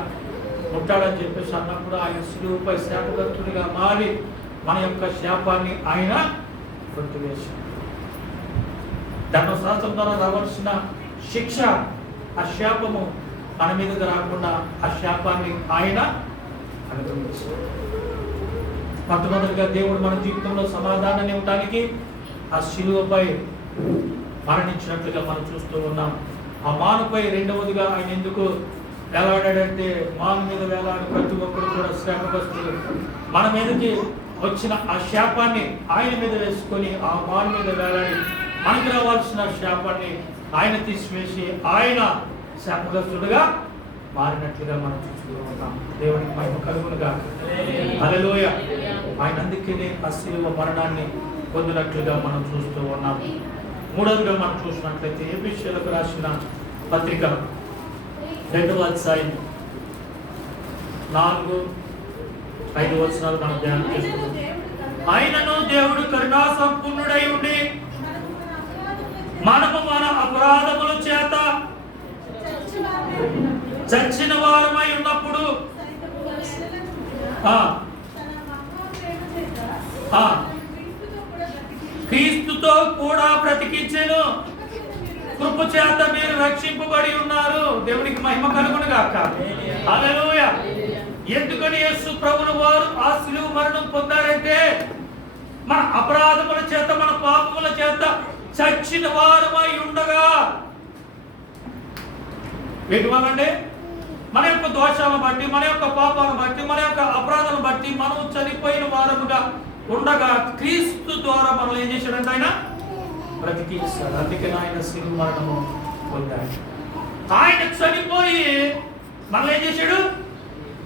ఉంటాడని చెప్పేసి అన్నప్పుడు ఆయన శిలువపై శాపగ్రస్తుడిగా మారి మన యొక్క శాపాన్ని ఆయన కొట్టివేశాడు. ధర్మశాస్త్రం ద్వారా రావాల్సిన శిక్ష, ఆ శాపము మన మీదకి రాకుండా ఆ శాపాన్ని ఆయన అనుభవించాడు. మొట్టమొదటిగా దేవుడు మన జీవితంలో సమాధానాన్ని ఇవ్వడానికి ఆ శిలువపై మరణించినట్లుగా మనం చూస్తూ ఉన్నాం. ఆ మానుపై రెండవదిగా ఆయన ఎందుకు వేలాడాడంటే, మాను మీద వేలాడు ప్రతి ఒక్కరు కూడా శాపగ్రస్తులు. మన మీదకి వచ్చిన ఆ శాపాన్ని ఆయన మీద వేసుకొని ఆ మాను మీద వేలాడి మనకి రావాల్సిన శాపాన్ని ఆయన తీసివేసి ఆయన శాపగ్రస్తుడుగా మారినట్లుగా మనం చూస్తూ ఉన్నాం. దేవునికి మహిమ కలుగునుగా. హల్లెలూయా. ఆయన అందుకనే ఆ శిలువ మరణాన్ని పొందినట్లుగా మనం చూస్తూ ఉన్నాం. మూడవదిగా మనం చూసినట్లయితే ఎఫెసీయులకు రాసిన పత్రిక 2వ అధ్యాయం 4-5 వచనాలు మనం ధ్యానం చేస్తున్నాం. ఆయనను దేవుడు కరుణా సంపూర్ణుడై ఉండి మనము మన అపరాధముల చేత చచ్చిన వారమై ఉన్నప్పుడు క్రీస్తుతో కూడా బ్రతికించెను. కృప చేత మీరు రక్షింపబడి ఉన్నారు. దేవునికి మహిమ కలుగును గాక. హల్లెలూయా. ఎందుకని యేసు ప్రభువు వారు ఆ శిలువ మరణం పొందారంటే, మన అపరాధముల చేత, మన పాపముల చేత చచ్చిన వారమై ఉండగా, వీటి వల్లంటే మన యొక్క దోషాలను బట్టి, మన యొక్క పాపాలను బట్టి, మన యొక్క అపరాధాలను బట్టి మనం చనిపోయిన వారముగా ఉండగా క్రీస్తు ద్వారా మనం ఏం చేశాడంటే ఆయన బ్రతికించాడు. అందుకని ఆయన శిలువ మరణము పొందాడు. ఆయన చనిపోయి మనల్ని ఏం చేశాడు?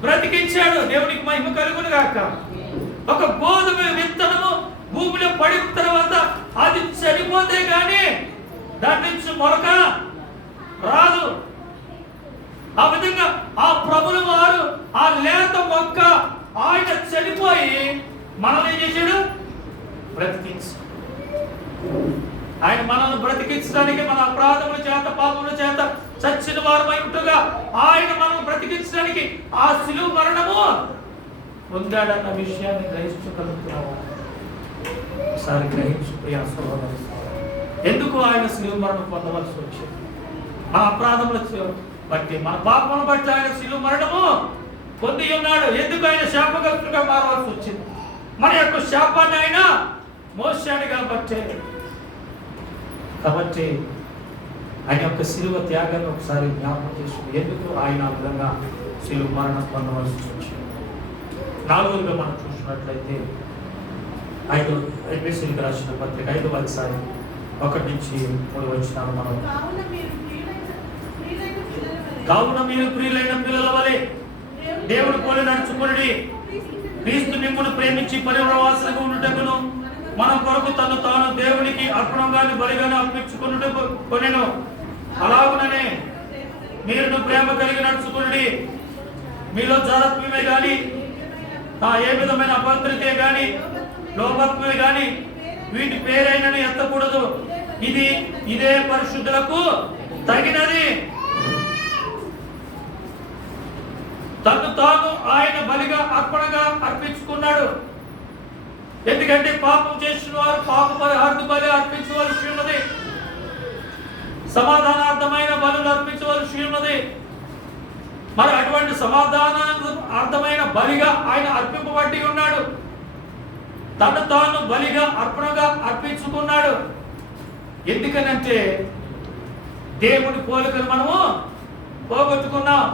బ్రతికించాడు. దేవునికి మహిమ కలుగును గాక. ఒక గోధుమ విత్తనము భూమిలో పడిన తర్వాత అది చనిపోతే గానీ దాని నుంచి మొలక రాదు. ఆ విధంగా ఆ ప్రభుల వారు ఆ లేత మొక్క ఆయన చనిపోయి మనల్ని ఏం చేశాడు? బ్రతికించాడు. ఆయన మనల్ని బ్రతికించడానికి, మన అపరాధముల చేత, పాపముల చేత చచ్చిన వారమై ఉంటగా ఆయన మనల్ని బ్రతికించడానికి ఆ శిలువ మరణము పొందాడన్న విషయాన్ని గ్రహించగలుగుతున్నాము. ఒకసారి గ్రహించు ప్రియా సహోదరి. ఎందుకు ఆయన శిలువ మరణం పొందవలసి వచ్చింది? మన అపరాధముల బట్టి, మన పాపములను బట్టి ఆయన శిలువ మరణము పొంది ఉన్నాడు. ఎందుకు ఆయన శాపగ్రస్తుడిగా మారవలసి వచ్చింది? మన యొక్క శాపాన్ని ఆయన మోసాడు కాబట్టి ఆయన యొక్క శిలువ త్యాగాన్ని ఒకసారి జ్ఞాపకం చేసుకుని ఎందుకు ఆయన ఆ విధంగా శిలువ మరణం పొందవలసి వచ్చింది. నాలుగోదిగా మనం చూసినట్లయితే ఎఫెసీయులకు రాసిన పత్రిక 5వ అధ్యాయం 1-3 వచనాలు మనం, కావున మీరు ప్రియులైన పిల్లల వలె దేవుని పోలి నడుచుకుని క్రీస్తు మిమ్మును ప్రేమించి పరివాసనగా ఉండుటకును మన కొరకు తను తాను దేవునికి అర్పణంగాను బలిగాను అర్పించుకున్నట్టు కొనెను. అలాగుననే మీరు ప్రేమ కలిగి నడుచుకుని మీలో జారత్వమే గాని, ఏ విధమైన అపవిత్రతే గాని, లోపత్వమే గాని వీటి పేరైనను ఎత్తకూడదు. ఇదే పరిశుద్ధులకు తగినది. తను తాను ఆయన బలిగా అర్పణగా అర్పించుకున్నాడు. ఎందుకంటే పాపం చేసిన వారు పాప పరిహార్థ బలి అర్పించవలసి ఉన్నది, సమాధానార్థమైన బలులు అర్పించవలసి ఉన్నది. మరి అటువంటి అర్థమైన బలిగా ఆయన అర్పింపబడి ఉన్నాడు. తను తాను బలిగా అర్పణగా అర్పించుకున్నాడు. ఎందుకనంటే దేవుని పోలికలు మనము పోగొట్టుకున్నాం.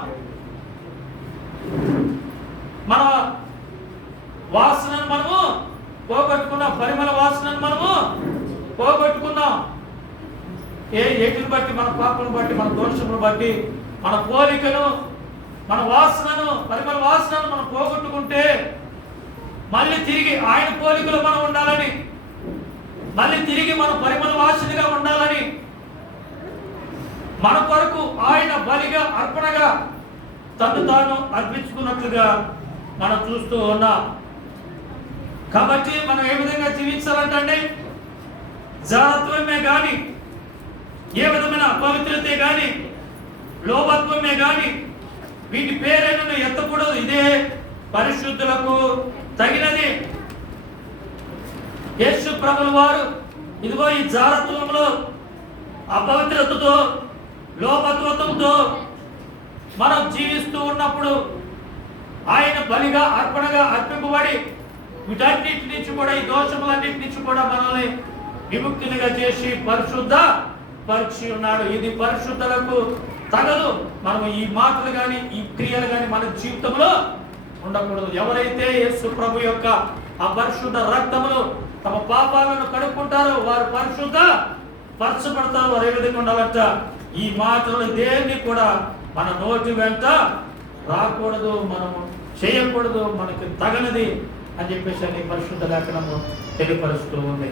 మన వాసనను మనము పోగొట్టుకున్నాం. పరిమళ వాసనను మనము పోగొట్టుకున్నాం. ఏటిని బట్టి, మన పాపను బట్టి, మన దోషమును బట్టి, మన పోలికను, మన వాసనను, పరిమళ వాసనను మనం పోగొట్టుకుంటే మళ్ళీ తిరిగి ఆయన పోలికలు మనం ఉండాలని, మళ్ళీ తిరిగి మన పరిమళ వాసనగా ఉండాలని, మన కొరకు ఆయన బలిగా అర్పణగా తను తాను అర్పించుకున్నట్లుగా మనం చూస్తూ ఉన్నాం. కాబట్టి మనం ఏ విధంగా జీవించాలంటే జాగ్రత్తమే కానీ, ఏ విధమైన అపవిత్రతే కానీ, లోభత్వమే కానీ వీటి పేరైనా ఎత్తకూడదు. ఇదే పరిశుద్ధులకు తగినది. యేసు ప్రభుల వారు ఇదిగో ఈ జారత్వంలో, అపవిత్రతతో, లోభత్వంతో మనం జీవిస్తూ ఉన్నప్పుడు ఆయన బలిగా అర్పణగా అర్పింపబడి వీటన్నిటి నుంచి కూడా, ఈ దోషములన్నిటి నుంచి కూడా మనల్ని విముక్తినిగా చేసి పరిశుద్ధ పరిచి ఉన్నాడు. ఇది పరిశుద్ధులకు తగదు. మనం ఈ మాటలు కానీ, ఈ క్రియలు కానీ మన జీవితంలో ఉండకూడదు. ఎవరైతే యేసు ప్రభు యొక్క ఆ పరిశుద్ధ రక్తములు తమ పాపాలను కడుక్కుంటారో వారు పరిశుద్ధ పరచబడతారు. వారు ఏ విధంగా ఉండాలంట, ఈ మాటలు దేన్ని కూడా మన నోటి వెంట రాకూడదు, మనము చేయకూడదు, మనకి తగనది అని చెప్పేసి అని పరిశుద్ధ లేఖనము తెలియపరుస్తూ ఉంది.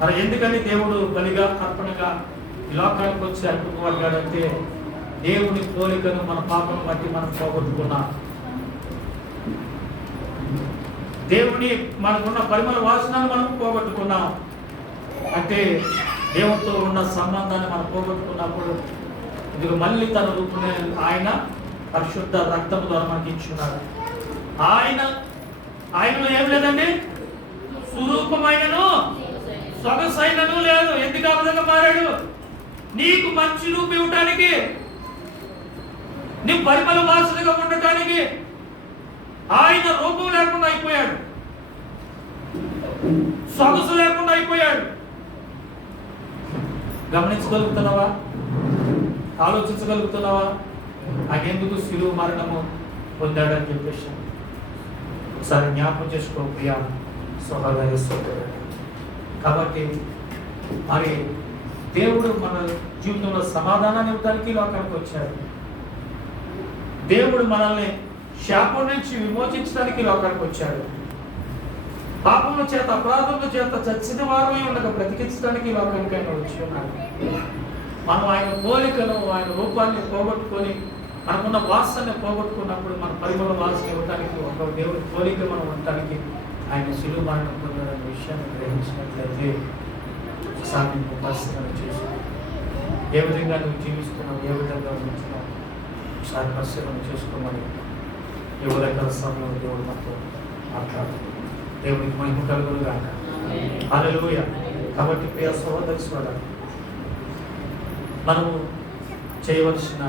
మరి ఎందుకని దేవుడు బలిగా అర్పణగా ఈ లోకానికి వచ్చి అర్పింపబడ్డాడంటే దేవుని పోలికను మన పాపను బట్టి మనం పోగొట్టుకున్నాం. దేవుని మనకున్న పరిమళ వాసనను మనం పోగొట్టుకున్నాం. అంటే దేవునితో ఉన్న సంబంధాన్ని మనం పోగొట్టుకున్నప్పుడు ఇది మళ్ళీ తన రూపునే ఆయన పరిశుద్ధ రక్తము ద్వారా మనకి ఇచ్చున్నాడు. ఆయనలో ఏం లేదండి, స్వరూపమైనను సొగసైనను లేదు. ఎందుకు ఆ విధంగా మారాడు? నీకు మంచి రూపు ఇవ్వటానికి, నీ పరిమళ వాసనగా ఉండటానికి ఆయన రూపం లేకుండా అయిపోయాడు, సొగసు లేకుండా అయిపోయాడు. గమనించగలుగుతున్నావా? ఆలోచించగలుగుతున్నావా? ఆయన ఎందుకు శిలువ మరణము పొందాడని చెప్పేసి ఒకసారి జ్ఞాపకం చేసుకో ప్రియా సహోదరి సోదరుడు. కాబట్టి మరి దేవుడు మన జీవితంలో సమాధానాన్ని ఇవ్వడానికి లోకానికి వచ్చాడు. దేవుడు మనల్ని శాపం నుంచి విమోచించడానికి లోకానికి వచ్చాడు. పాపముల చేత, అపరాధముల చేత చచ్చిన వారమే ఉండగా బ్రతికించడానికి లోకానికి ఆయన వచ్చి ఉన్నాడు. మనం ఆయన పోలికను, ఆయన రూపాన్ని పోగొట్టుకొని మనకున్న వాసనని పోగొట్టుకున్నప్పుడు మన పరిమళ వాసన ఇవ్వడానికి, ఒక దేవుడి పోలిక మనం ఉండటానికి ఆయన శిలువ మరణం పొందాలనే విషయాన్ని గ్రహించినట్లయితే ఒకసారి పరిశీలన చేసి ఏ విధంగా నువ్వు జీవిస్తున్నావు, ఏ విధంగా ఉంటున్నావు ఒకసారి పరిశీలన చేసుకోమని యువరకాల సమయంలో దేవుడు మాతో మాట్లాడుతుంది. దేవుడికి మహిమ కలుగును గాక. హల్లెలూయా. కాబట్టి ప్రియ సహోదరి సోదరులు, మనము చేయవలసిన,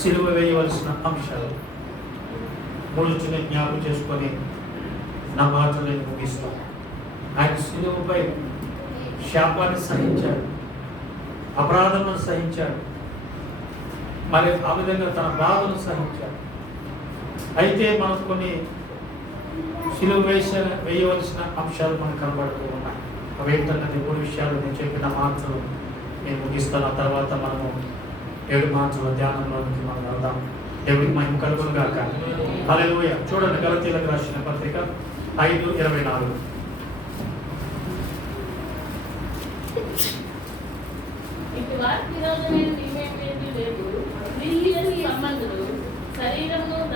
సిలువ వేయవలసిన అంశాలు మూడు చిన్న జ్ఞాపకం చేసుకొని నా మాటలు నేను ముగిస్తాను. ఆయన సిలువపై శాపాన్ని సహించాడు, అపరాధములను సహించాడు, మరి ఆ విధంగా తన బాధను సహించాడు. అయితే మనకు కొన్ని సిలువ వేయవలసిన అంశాలు మనకు కనబడుతూ ఉన్నాయి. అవి ఏంటంటే మూడు విషయాలు నేను చెప్పిన మాటలు నేను ముగిస్తాను. ఆ తర్వాత మనము 7 మాటల ధ్యానంలోనికి మనం వెళ్దాం. దేవుడికి మహిమ కలుగును గాక. హల్లెలూయా. చూడండి గలతీయులకు రాసిన పత్రిక 5:24.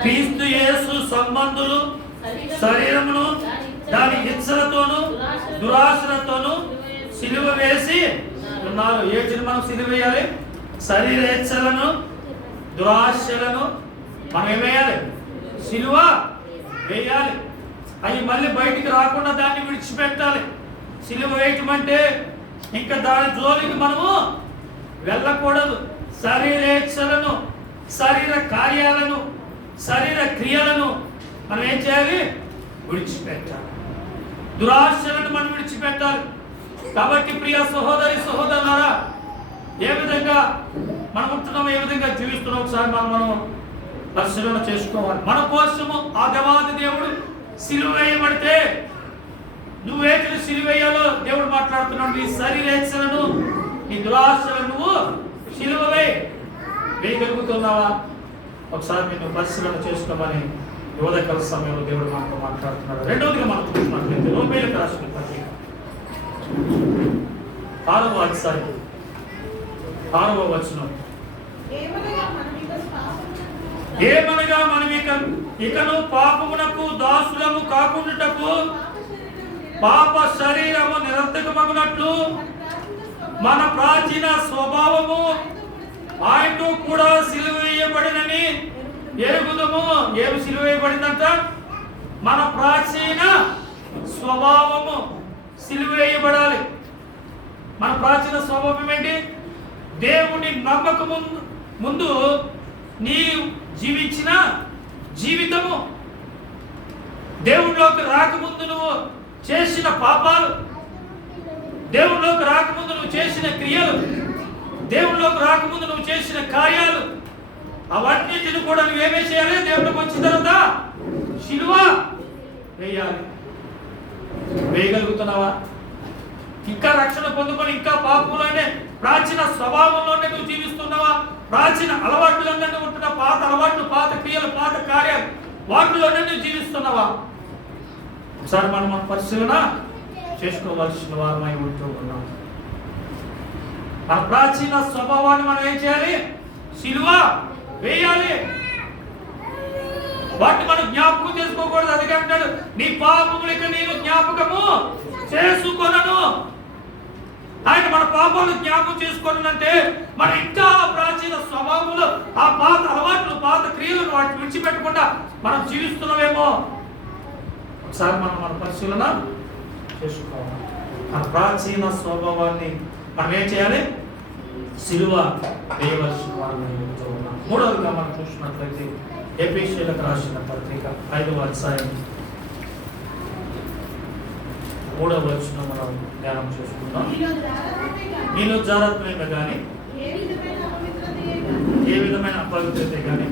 క్రీస్తు యేసు సంబంధులు శరీరమును దాని ఇచ్చలతోను దురాశలతోను సిలువ వేసి ఉన్నారు. ఏటిని మనం సిలువ వేయాలి? శరీర ఇచ్చలను, దురాశలను మనం ఏం వేయాలి? సిలువ వేయాలి. అవి మళ్ళీ బయటికి రాకుండా దాన్ని విడిచిపెట్టాలి. సిలువ వేయటం అంటే ఇంకా దాని జోలికి మనము వెళ్ళకూడదు. శరీరేచ్ఛలను, శరీర కార్యాలను, శరీర క్రియలను మనం ఏం చేయాలి? విడిచిపెట్టాలి. దురాశలను మనం విడిచిపెట్టాలి. కాబట్టి ప్రియ సహోదరి సహోదరులారా, ఏ విధంగా మనం ఉంటున్నాం, ఏ విధంగా జీవిస్తున్నాం ఒకసారి మనం పరిశీలన చేసుకోవాలి. మన కోసము ఆ దేవాది దేవుడు సిలువ వేయబడితే నువ్వేటిని సిలువ వేయాలో దేవుడు మాట్లాడుతున్నాడు. నీ శరీరేచ్ఛలను, నీ దురాశలను నువ్వు సిలువ వేయగలుగుతున్నావా? ఒకసారి నేను పరిశీలన చేసుకోమని యువదకల సమయంలో దేవుడు మనతో మాట్లాడుతున్నాడు. రెండవదిగా మనం చూసినట్లయితే రోమేయులకు రాసిన పత్రిక 6వ అధ్యాయం 6వ వచనం, ఏమనగా మనం ఇకను పాపమునకు దాసులము కాకుండాటకు పాప శరీరము నిరర్థకమగునట్లు మన ప్రాచీన స్వభావము ఆయనతో కూడా సిలువ వేయబడినని ఎరుగుదము. ఏమి సిలువ వేయబడిందంట? మన ప్రాచీన స్వభావము సిలువ వేయబడాలి. మన ప్రాచీన స్వభావం ఏంటి? దేవుని నమ్మక ముందు నీ జీవించిన జీవితము, దేవుడిలోకి రాకముందు నువ్వు చేసిన పాపాలు, దేవుడిలోకి రాకముందు నువ్వు చేసిన క్రియలు, దేవుడిలోకి రాకముందు నువ్వు చేసిన కార్యాలు, అవన్నిటిని కూడా నువ్వేమే చేయాలి? దేవుడికి వచ్చిన తర్వాత సిలువ వేయాలి. వేయగలుగుతున్నావా? ఇంకా రక్షణ పొందుకొని ఇంకా పాపంలోనే ప్రాచీన స్వభావంలోనే నువ్వు జీవిస్తున్నావా? ప్రాచీన అలవాట్లలోనే నువ్వు ఉంటున్న పాత అలవాట్లు, పాత క్రియలు, పాత కార్యాలు, వాటిలోనే నువ్వు జీవిస్తున్నావా? ఒకసారి మనం పరిశీలన చేసుకోవాల్సిన వారమై ఉంటూ ఉన్నాం. మన ప్రాచీన స్వభావాన్ని మనం ఏం చేయాలి? సిలువ వేయాలి. వాటిని మనం జ్ఞాపకం చేసుకోకూడదు. అందుకే అంటాడు, నీ పాపములకి నేను జ్ఞాపకము చేసుకొనను. ఆయన మన పాపాలు జ్ఞాపకం చేసుకొనంటే మన ఇంకా ప్రాచీన స్వభావంలో ఆ పాత అలవాట్లు, పాత క్రియలను వాటిని విడిచిపెట్టకుండా మనం జీవిస్తున్నామేమో ఒకసారి మన పరిశీలన చేసుకోవాలి. మన ప్రాచీన స్వభావాన్ని మనం ఏం చేయాలి? సిలువ వేయవలసిన వారిని చెబుతూ ఉన్నాం. మూడవదిగా మనం చూసినట్లయితే ఎఫెసీయులకు రాసిన పత్రిక 5వ అధ్యాయం 3వ వచనం మనం ధ్యానం చేసుకుందాం. మీలో జాగ్రత్తమే కానీ ఏ విధమైన అపవిత్రత కానీ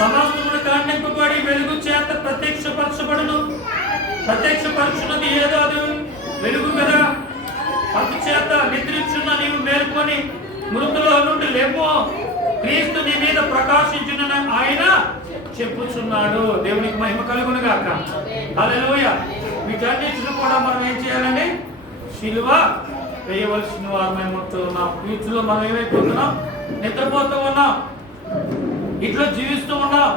సమస్తమును ఖండింపబడి వెలుగు చేత ప్రత్యక్షపరచబడును. ప్రత్యక్షపరచున్నది ఏదో అది వెలుగు కదా. అందుచేత నిద్రించున్న నీవు మేల్కొని మృతుల నుండి లేమో, క్రీస్తు నీ మీద ప్రకాశించునని ఆయన చెప్పుచున్నాడు. దేవునికి మహిమ కలుగును గాక. హల్లెలూయా. వీటన్నిటిని కూడా మనం ఏం చేయాలండి? సిలువ వేయవలసిన వారమై ఉంటున్నాం. వీటిలో మనం ఏమైపోతున్నాం? నిద్రపోతూ ఉన్నాం, ఇట్లా జీవిస్తూ ఉన్నాం.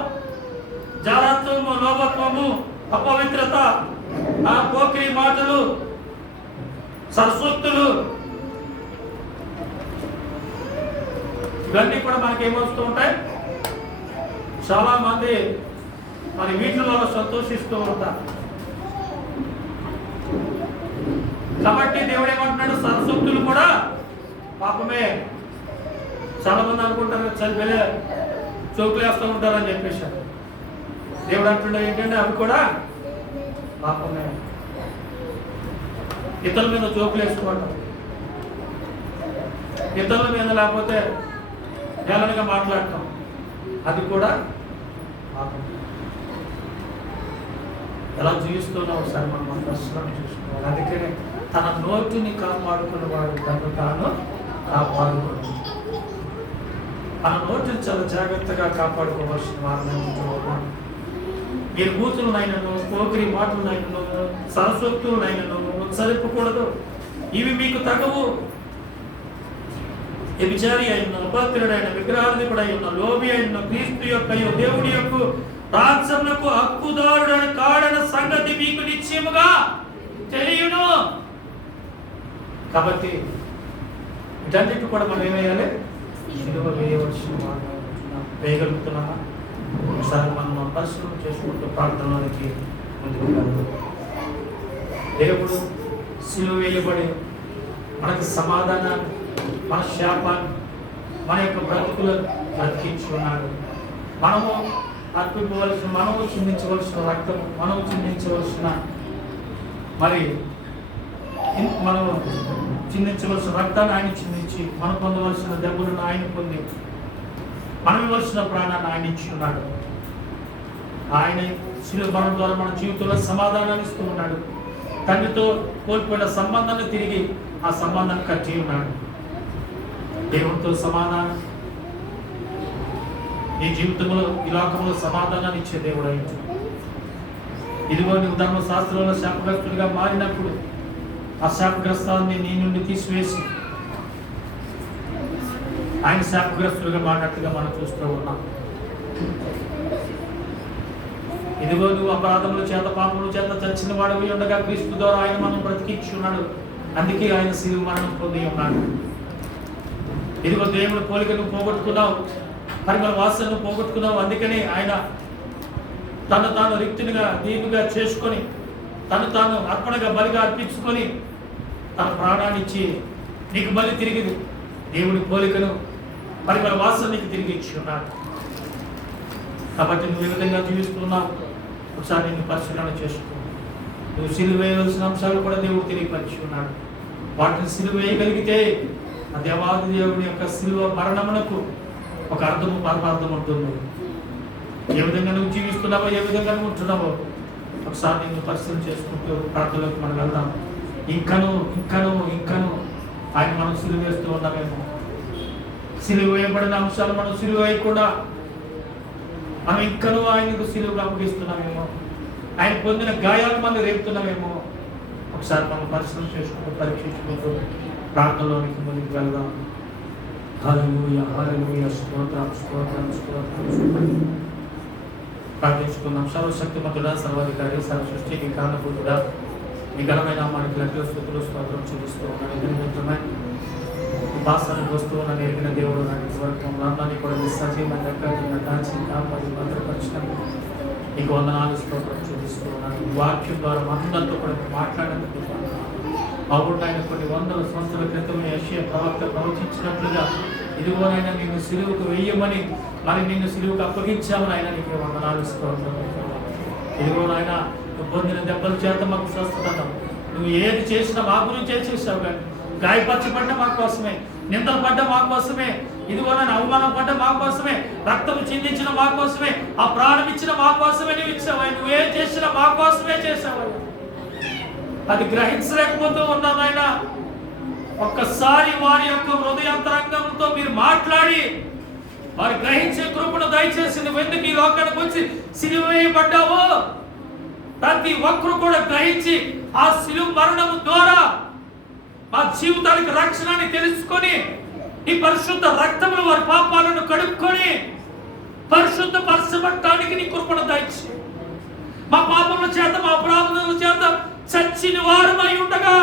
జారత్వము, లోభత్వము, అపవిత్రత, ఆ పోకిరి మాటలు, సరస్వత్తులు, ఇవన్నీ కూడా మనకి ఏమొస్తూ ఉంటాయి? చాలా మంది మరి వీటిలో సంతోషిస్తూ ఉంటారు. కాబట్టి దేవుడు ఏమంటున్నాడు? సరస్వత్తులు కూడా పాపమే. చాలా మంది అనుకుంటారు చదివే చౌకులు వేస్తూ ఉంటారని చెప్పేశారు. దేవుడు అంటున్నాడు ఏంటంటే అవి కూడా పాపమే. ఇతరుల మీద జోకులు వేసుకోవటం, ఇతరుల మీద లేకపోతే ఏలనగా మాట్లాడటం, అది కూడా ఎలా జీవిస్తున్నా ఒకసారి మనం ప్రశ్న చూసుకోవాలి. అందుకనే తన నోటిని కాపాడుకున్న వాడు తను తాను కాపాడుకోవాలి. మన నోటిని చాలా జాగ్రత్తగా కాపాడుకోవాల్సిన వారిని ఉంటున్నాం. మీరు బూతులనైనను, పోకిరి మాటలనైనను, సరస్వతులనైనను ఉచ్చరింపకూడదు, ఇవి మీకు తగవు. వ్యభిచారి అయిన, అపవిత్రుడైన, విగ్రహాధిపడై ఉన్న, లోబి అయిన, క్రీస్తు యొక్క దేవుడి యొక్క రాజ్యములకు హక్కుదారుడని కాడన సంగతి మీకు నిశ్చయముగా తెలియను. కాబట్టి వీటన్నిటి కూడా మనం ఏమేయాలి? సిలువ వేయవలసిన వేయగలుగుతున్నామా? ఒకసారి మనం పరిశ్రమ చేసుకుంటూ ప్రార్థనలోనికి ముందుకు వెళ్తాం. దేవుడు సిలువ వేయబడి మనకి సమాధానాన్ని, మన శాపాన్ని, మన యొక్క బ్రతుకులను బ్రతికించుకున్నాడు. మనము అర్పించవలసిన, మనము చిందించవలసిన రక్తము, మనము చిందించవలసిన మనము చిందించవలసిన రక్తాన్ని ఆయన చిందించి, మనం పొందవలసిన దెబ్బలను ఆయన పొంది, మనం ఇవ్వాల్సిన ప్రాణాన్ని ఆయన ఇచ్చి ఉన్నాడు. ఆయన శిలువ మరణం ద్వారా మన జీవితంలో సమాధానాన్ని ఇస్తూ ఉన్నాడు. తండ్రితో కోల్పోయిన సంబంధాన్ని తిరిగి ఆ సంబంధాన్ని కట్టి ఉన్నాడు. దేవునితో సమాధానం, ఈ జీవితంలో, ఈ లోకంలో సమాధానాన్ని ఇచ్చే దేవుడు అయింది. ఇదిగో నువ్వు ధర్మశాస్త్రంలో శాపగ్రస్తుడిగా మారినప్పుడు ఆ శాపగ్రస్తాన్ని నీ నుండి తీసివేసి ఆయన శాపగ్రస్తుడిగా మారినట్టుగా మనం చూస్తూ ఉన్నాం. ఇదిగో నువ్వు అపరాధముల చేత, పాపముల చేత చచ్చిన వాడివి ఉండగా క్రీస్తు ద్వారా ఆయన మనం బ్రతికించి ఉన్నాడు. అందుకే ఆయన శిలువ మరణం పొంది ఉన్నాడు. ఇదిగో దేవుడి పోలికను పోగొట్టుకున్నావు, పరిమళ వాసనను పోగొట్టుకున్నావు. అందుకని ఆయన తను తాను రిక్తునిగా, దీనుగా చేసుకొని, తను తాను అర్పణగా, బలిగా అర్పించుకొని తన ప్రాణాన్ని ఇచ్చి నీకు బలి తిరిగి దేవుడి పోలికను, పరిమళ వాసన నీకు తిరిగి ఇచ్చి ఉన్నాడు. కాబట్టి నువ్వు ఏ విధంగా జీవిస్తున్నావు ఒకసారి నిన్ను పరిశీలన చేసుకో. నువ్వు సిలువ వేయవలసిన అంశాలు కూడా దేవుడు తెలియపరిచి ఉన్నాడు. వాటిని సిలువ వేయగలిగితే ఆ దేవాది దేవుడి యొక్క సిలువ మరణమునకు ఒక అర్థము, పరమార్థం ఉంటుంది. ఏ విధంగా నువ్వు జీవిస్తున్నావో, ఏ విధంగా నువ్వు ఉంటున్నావో ఒకసారి నిన్ను పరిశీలన చేసుకుంటూ ప్రార్థనలోకి మనం వెళ్దాం. ఇంకను ఇంకను ఇంకను ఆయన మనం సిలువ వేస్తూ ఉన్నామేమో, సిలువ వేయబడిన అంశాలు మనం సిలువ వేయకుండా మనం ఇంకనూ ఆయనకు సిలువగా అప్పగిస్తున్నామేమో, ఆయన పొందిన గాయాలు మనం రేపుతున్నామేమో ఒకసారి మనం పరిశీలన చేసుకుంటూ, పరీక్షించుకుంటూ ప్రార్థనలోనికి ముందుకు వెళ్దాం. హల్లెలూయా, హల్లెలూయా, స్తోత్రం, స్తోత్రం, స్తోత్రం. ప్రార్థించుకున్నాం. సర్వశక్తిమంతుడా, సర్వాధికారి, సర్వ సృష్టికి కారణభూతుడా, మీ ఘనమైన నామానికి లెక్కలు, స్తుతులు, స్తోత్రం చూపిస్తూ ఉన్నాను. భాషను వస్తూ ఉన్న ఎరిగిన దేవుడు నాకు వరకు మరణాన్ని కూడా సజీవంగా కాచి కాపాడి భద్రపరిచినందుకు నీకు వందనాలు, స్తోత్రం చూపిస్తూ ఉన్నాను. వాక్యం ద్వారా అందరితో కూడా మాట్లాడేందుకు అప్పుడు ఆయన కొన్ని వందల సంవత్సరాల క్రితం యెషయా ప్రవక్త ప్రవచించినట్లుగా ఇదిగోనైనా నిన్ను సిలువకు వెయ్యమని, మరి నిన్ను సిలువకు అప్పగించామని ఆయన నీకు వందనాలు, స్తోత్రం. ఇదిగోనైనా నువ్వు పొందిన దెబ్బల చేత మాకు స్వస్థత, నువ్వు ఏది చేసినా మా గురించే చేసావు. కానీ గాయపరచబడ్డ మా కోసమే, నిందలు పడ్డ మా కోసమే, ఇదిగోనైనా అవమానం పడ్డ మా కోసమే, రక్తం చిందించిన మా కోసమే, ఆ ప్రాణం ఇచ్చిన మా కోసమే నువ్వు ఇచ్చావు. నువ్వే చేసినా మా కోసమే చేసావు. అది గ్రహించలేకపోతూ ఉన్నాను. ఆయన ఒక్కసారి వారి యొక్క హృదయాంతరంగంతో మీరు మాట్లాడి వారి గ్రహించే కృపను దయచేసి, నువ్వు ఎందుకు ఈ లోకానికి వచ్చి సిలువ వేయబడ్డావో ప్రతి ఒక్కరు కూడా గ్రహించి ఆ సిలువ మరణము ద్వారా మా జీవితానికి రక్షణని తెలుసుకొని ఈ పరిశుద్ధ రక్తములు వారి పాపాలను కడుక్కొని పరిశుద్ధ పరచబడటానికి నీ కృపను దయచి, మా పాపముల చేత, మా అపరాధముల చేత చచ్చిన వారమై ఉండగా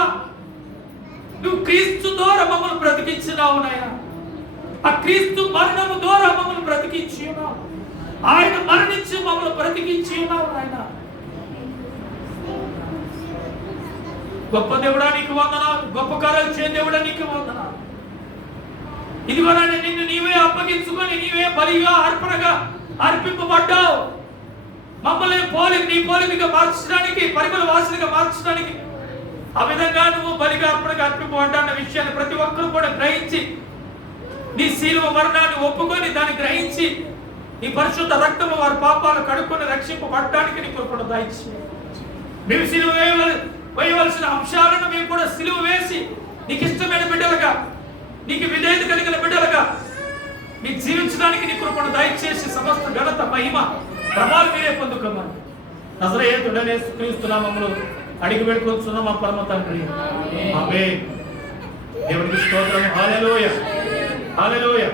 నువ్వు క్రీస్తు ద్వారా మమ్మల్ని బ్రతికించినావు నాయన. ఆ క్రీస్తు మరణము ద్వారా మమ్మల్ని బ్రతికించి ఉన్నావు. ఆయన మరణించి మమ్మల్ని బ్రతికించి ఉన్నావు నాయన. గొప్ప దేవుడా నీకు వందనాలు, గొప్ప కార్యాలు చే దేవుడా నీకు వందనాలు. ఇదిగో నాయన, నిన్ను నీవే అప్పగించుకొని నీవే బలిగా, అర్పణగా అర్పింపబడ్డావు. మమ్మల్ని నీ పోలికగా మార్చడానికి, పరిమళ వాసనగా మార్చడానికి ఆ విధంగా నువ్వు బలిగా అర్పణగా అర్పింపబడ్డాన్న విషయాన్ని ప్రతి ఒక్కరూ కూడా గ్రహించి నీ శిలువ మరణాన్ని ఒప్పుకొని దాన్ని గ్రహించి నీ పరిశుద్ధ రక్తము వారి పాపాలు కడుక్కొని రక్షింపబడటానికి నీ కృపను దయచి మేము శిలువ వేయవలసిన అంశాలను మేము కూడా శిలువ వేసి నీకు ఇష్టమైన బిడ్డలుగా నీకు విధేయత కలిగిన బిడ్డలుగా నీ జీవించడానికి నీ కృపను దయచేసి సమస్త ఘనత మహిమ ప్రభావం మీరే పొందుకోమని నజరేయుడనే యేసుక్రీస్తు నామములో అడిగి పెట్టుకొచ్చున్నాం మా పరమ తండ్రి ఆమేన్. దేవునికి స్తోత్రం. హల్లెలూయా హల్లెలూయా.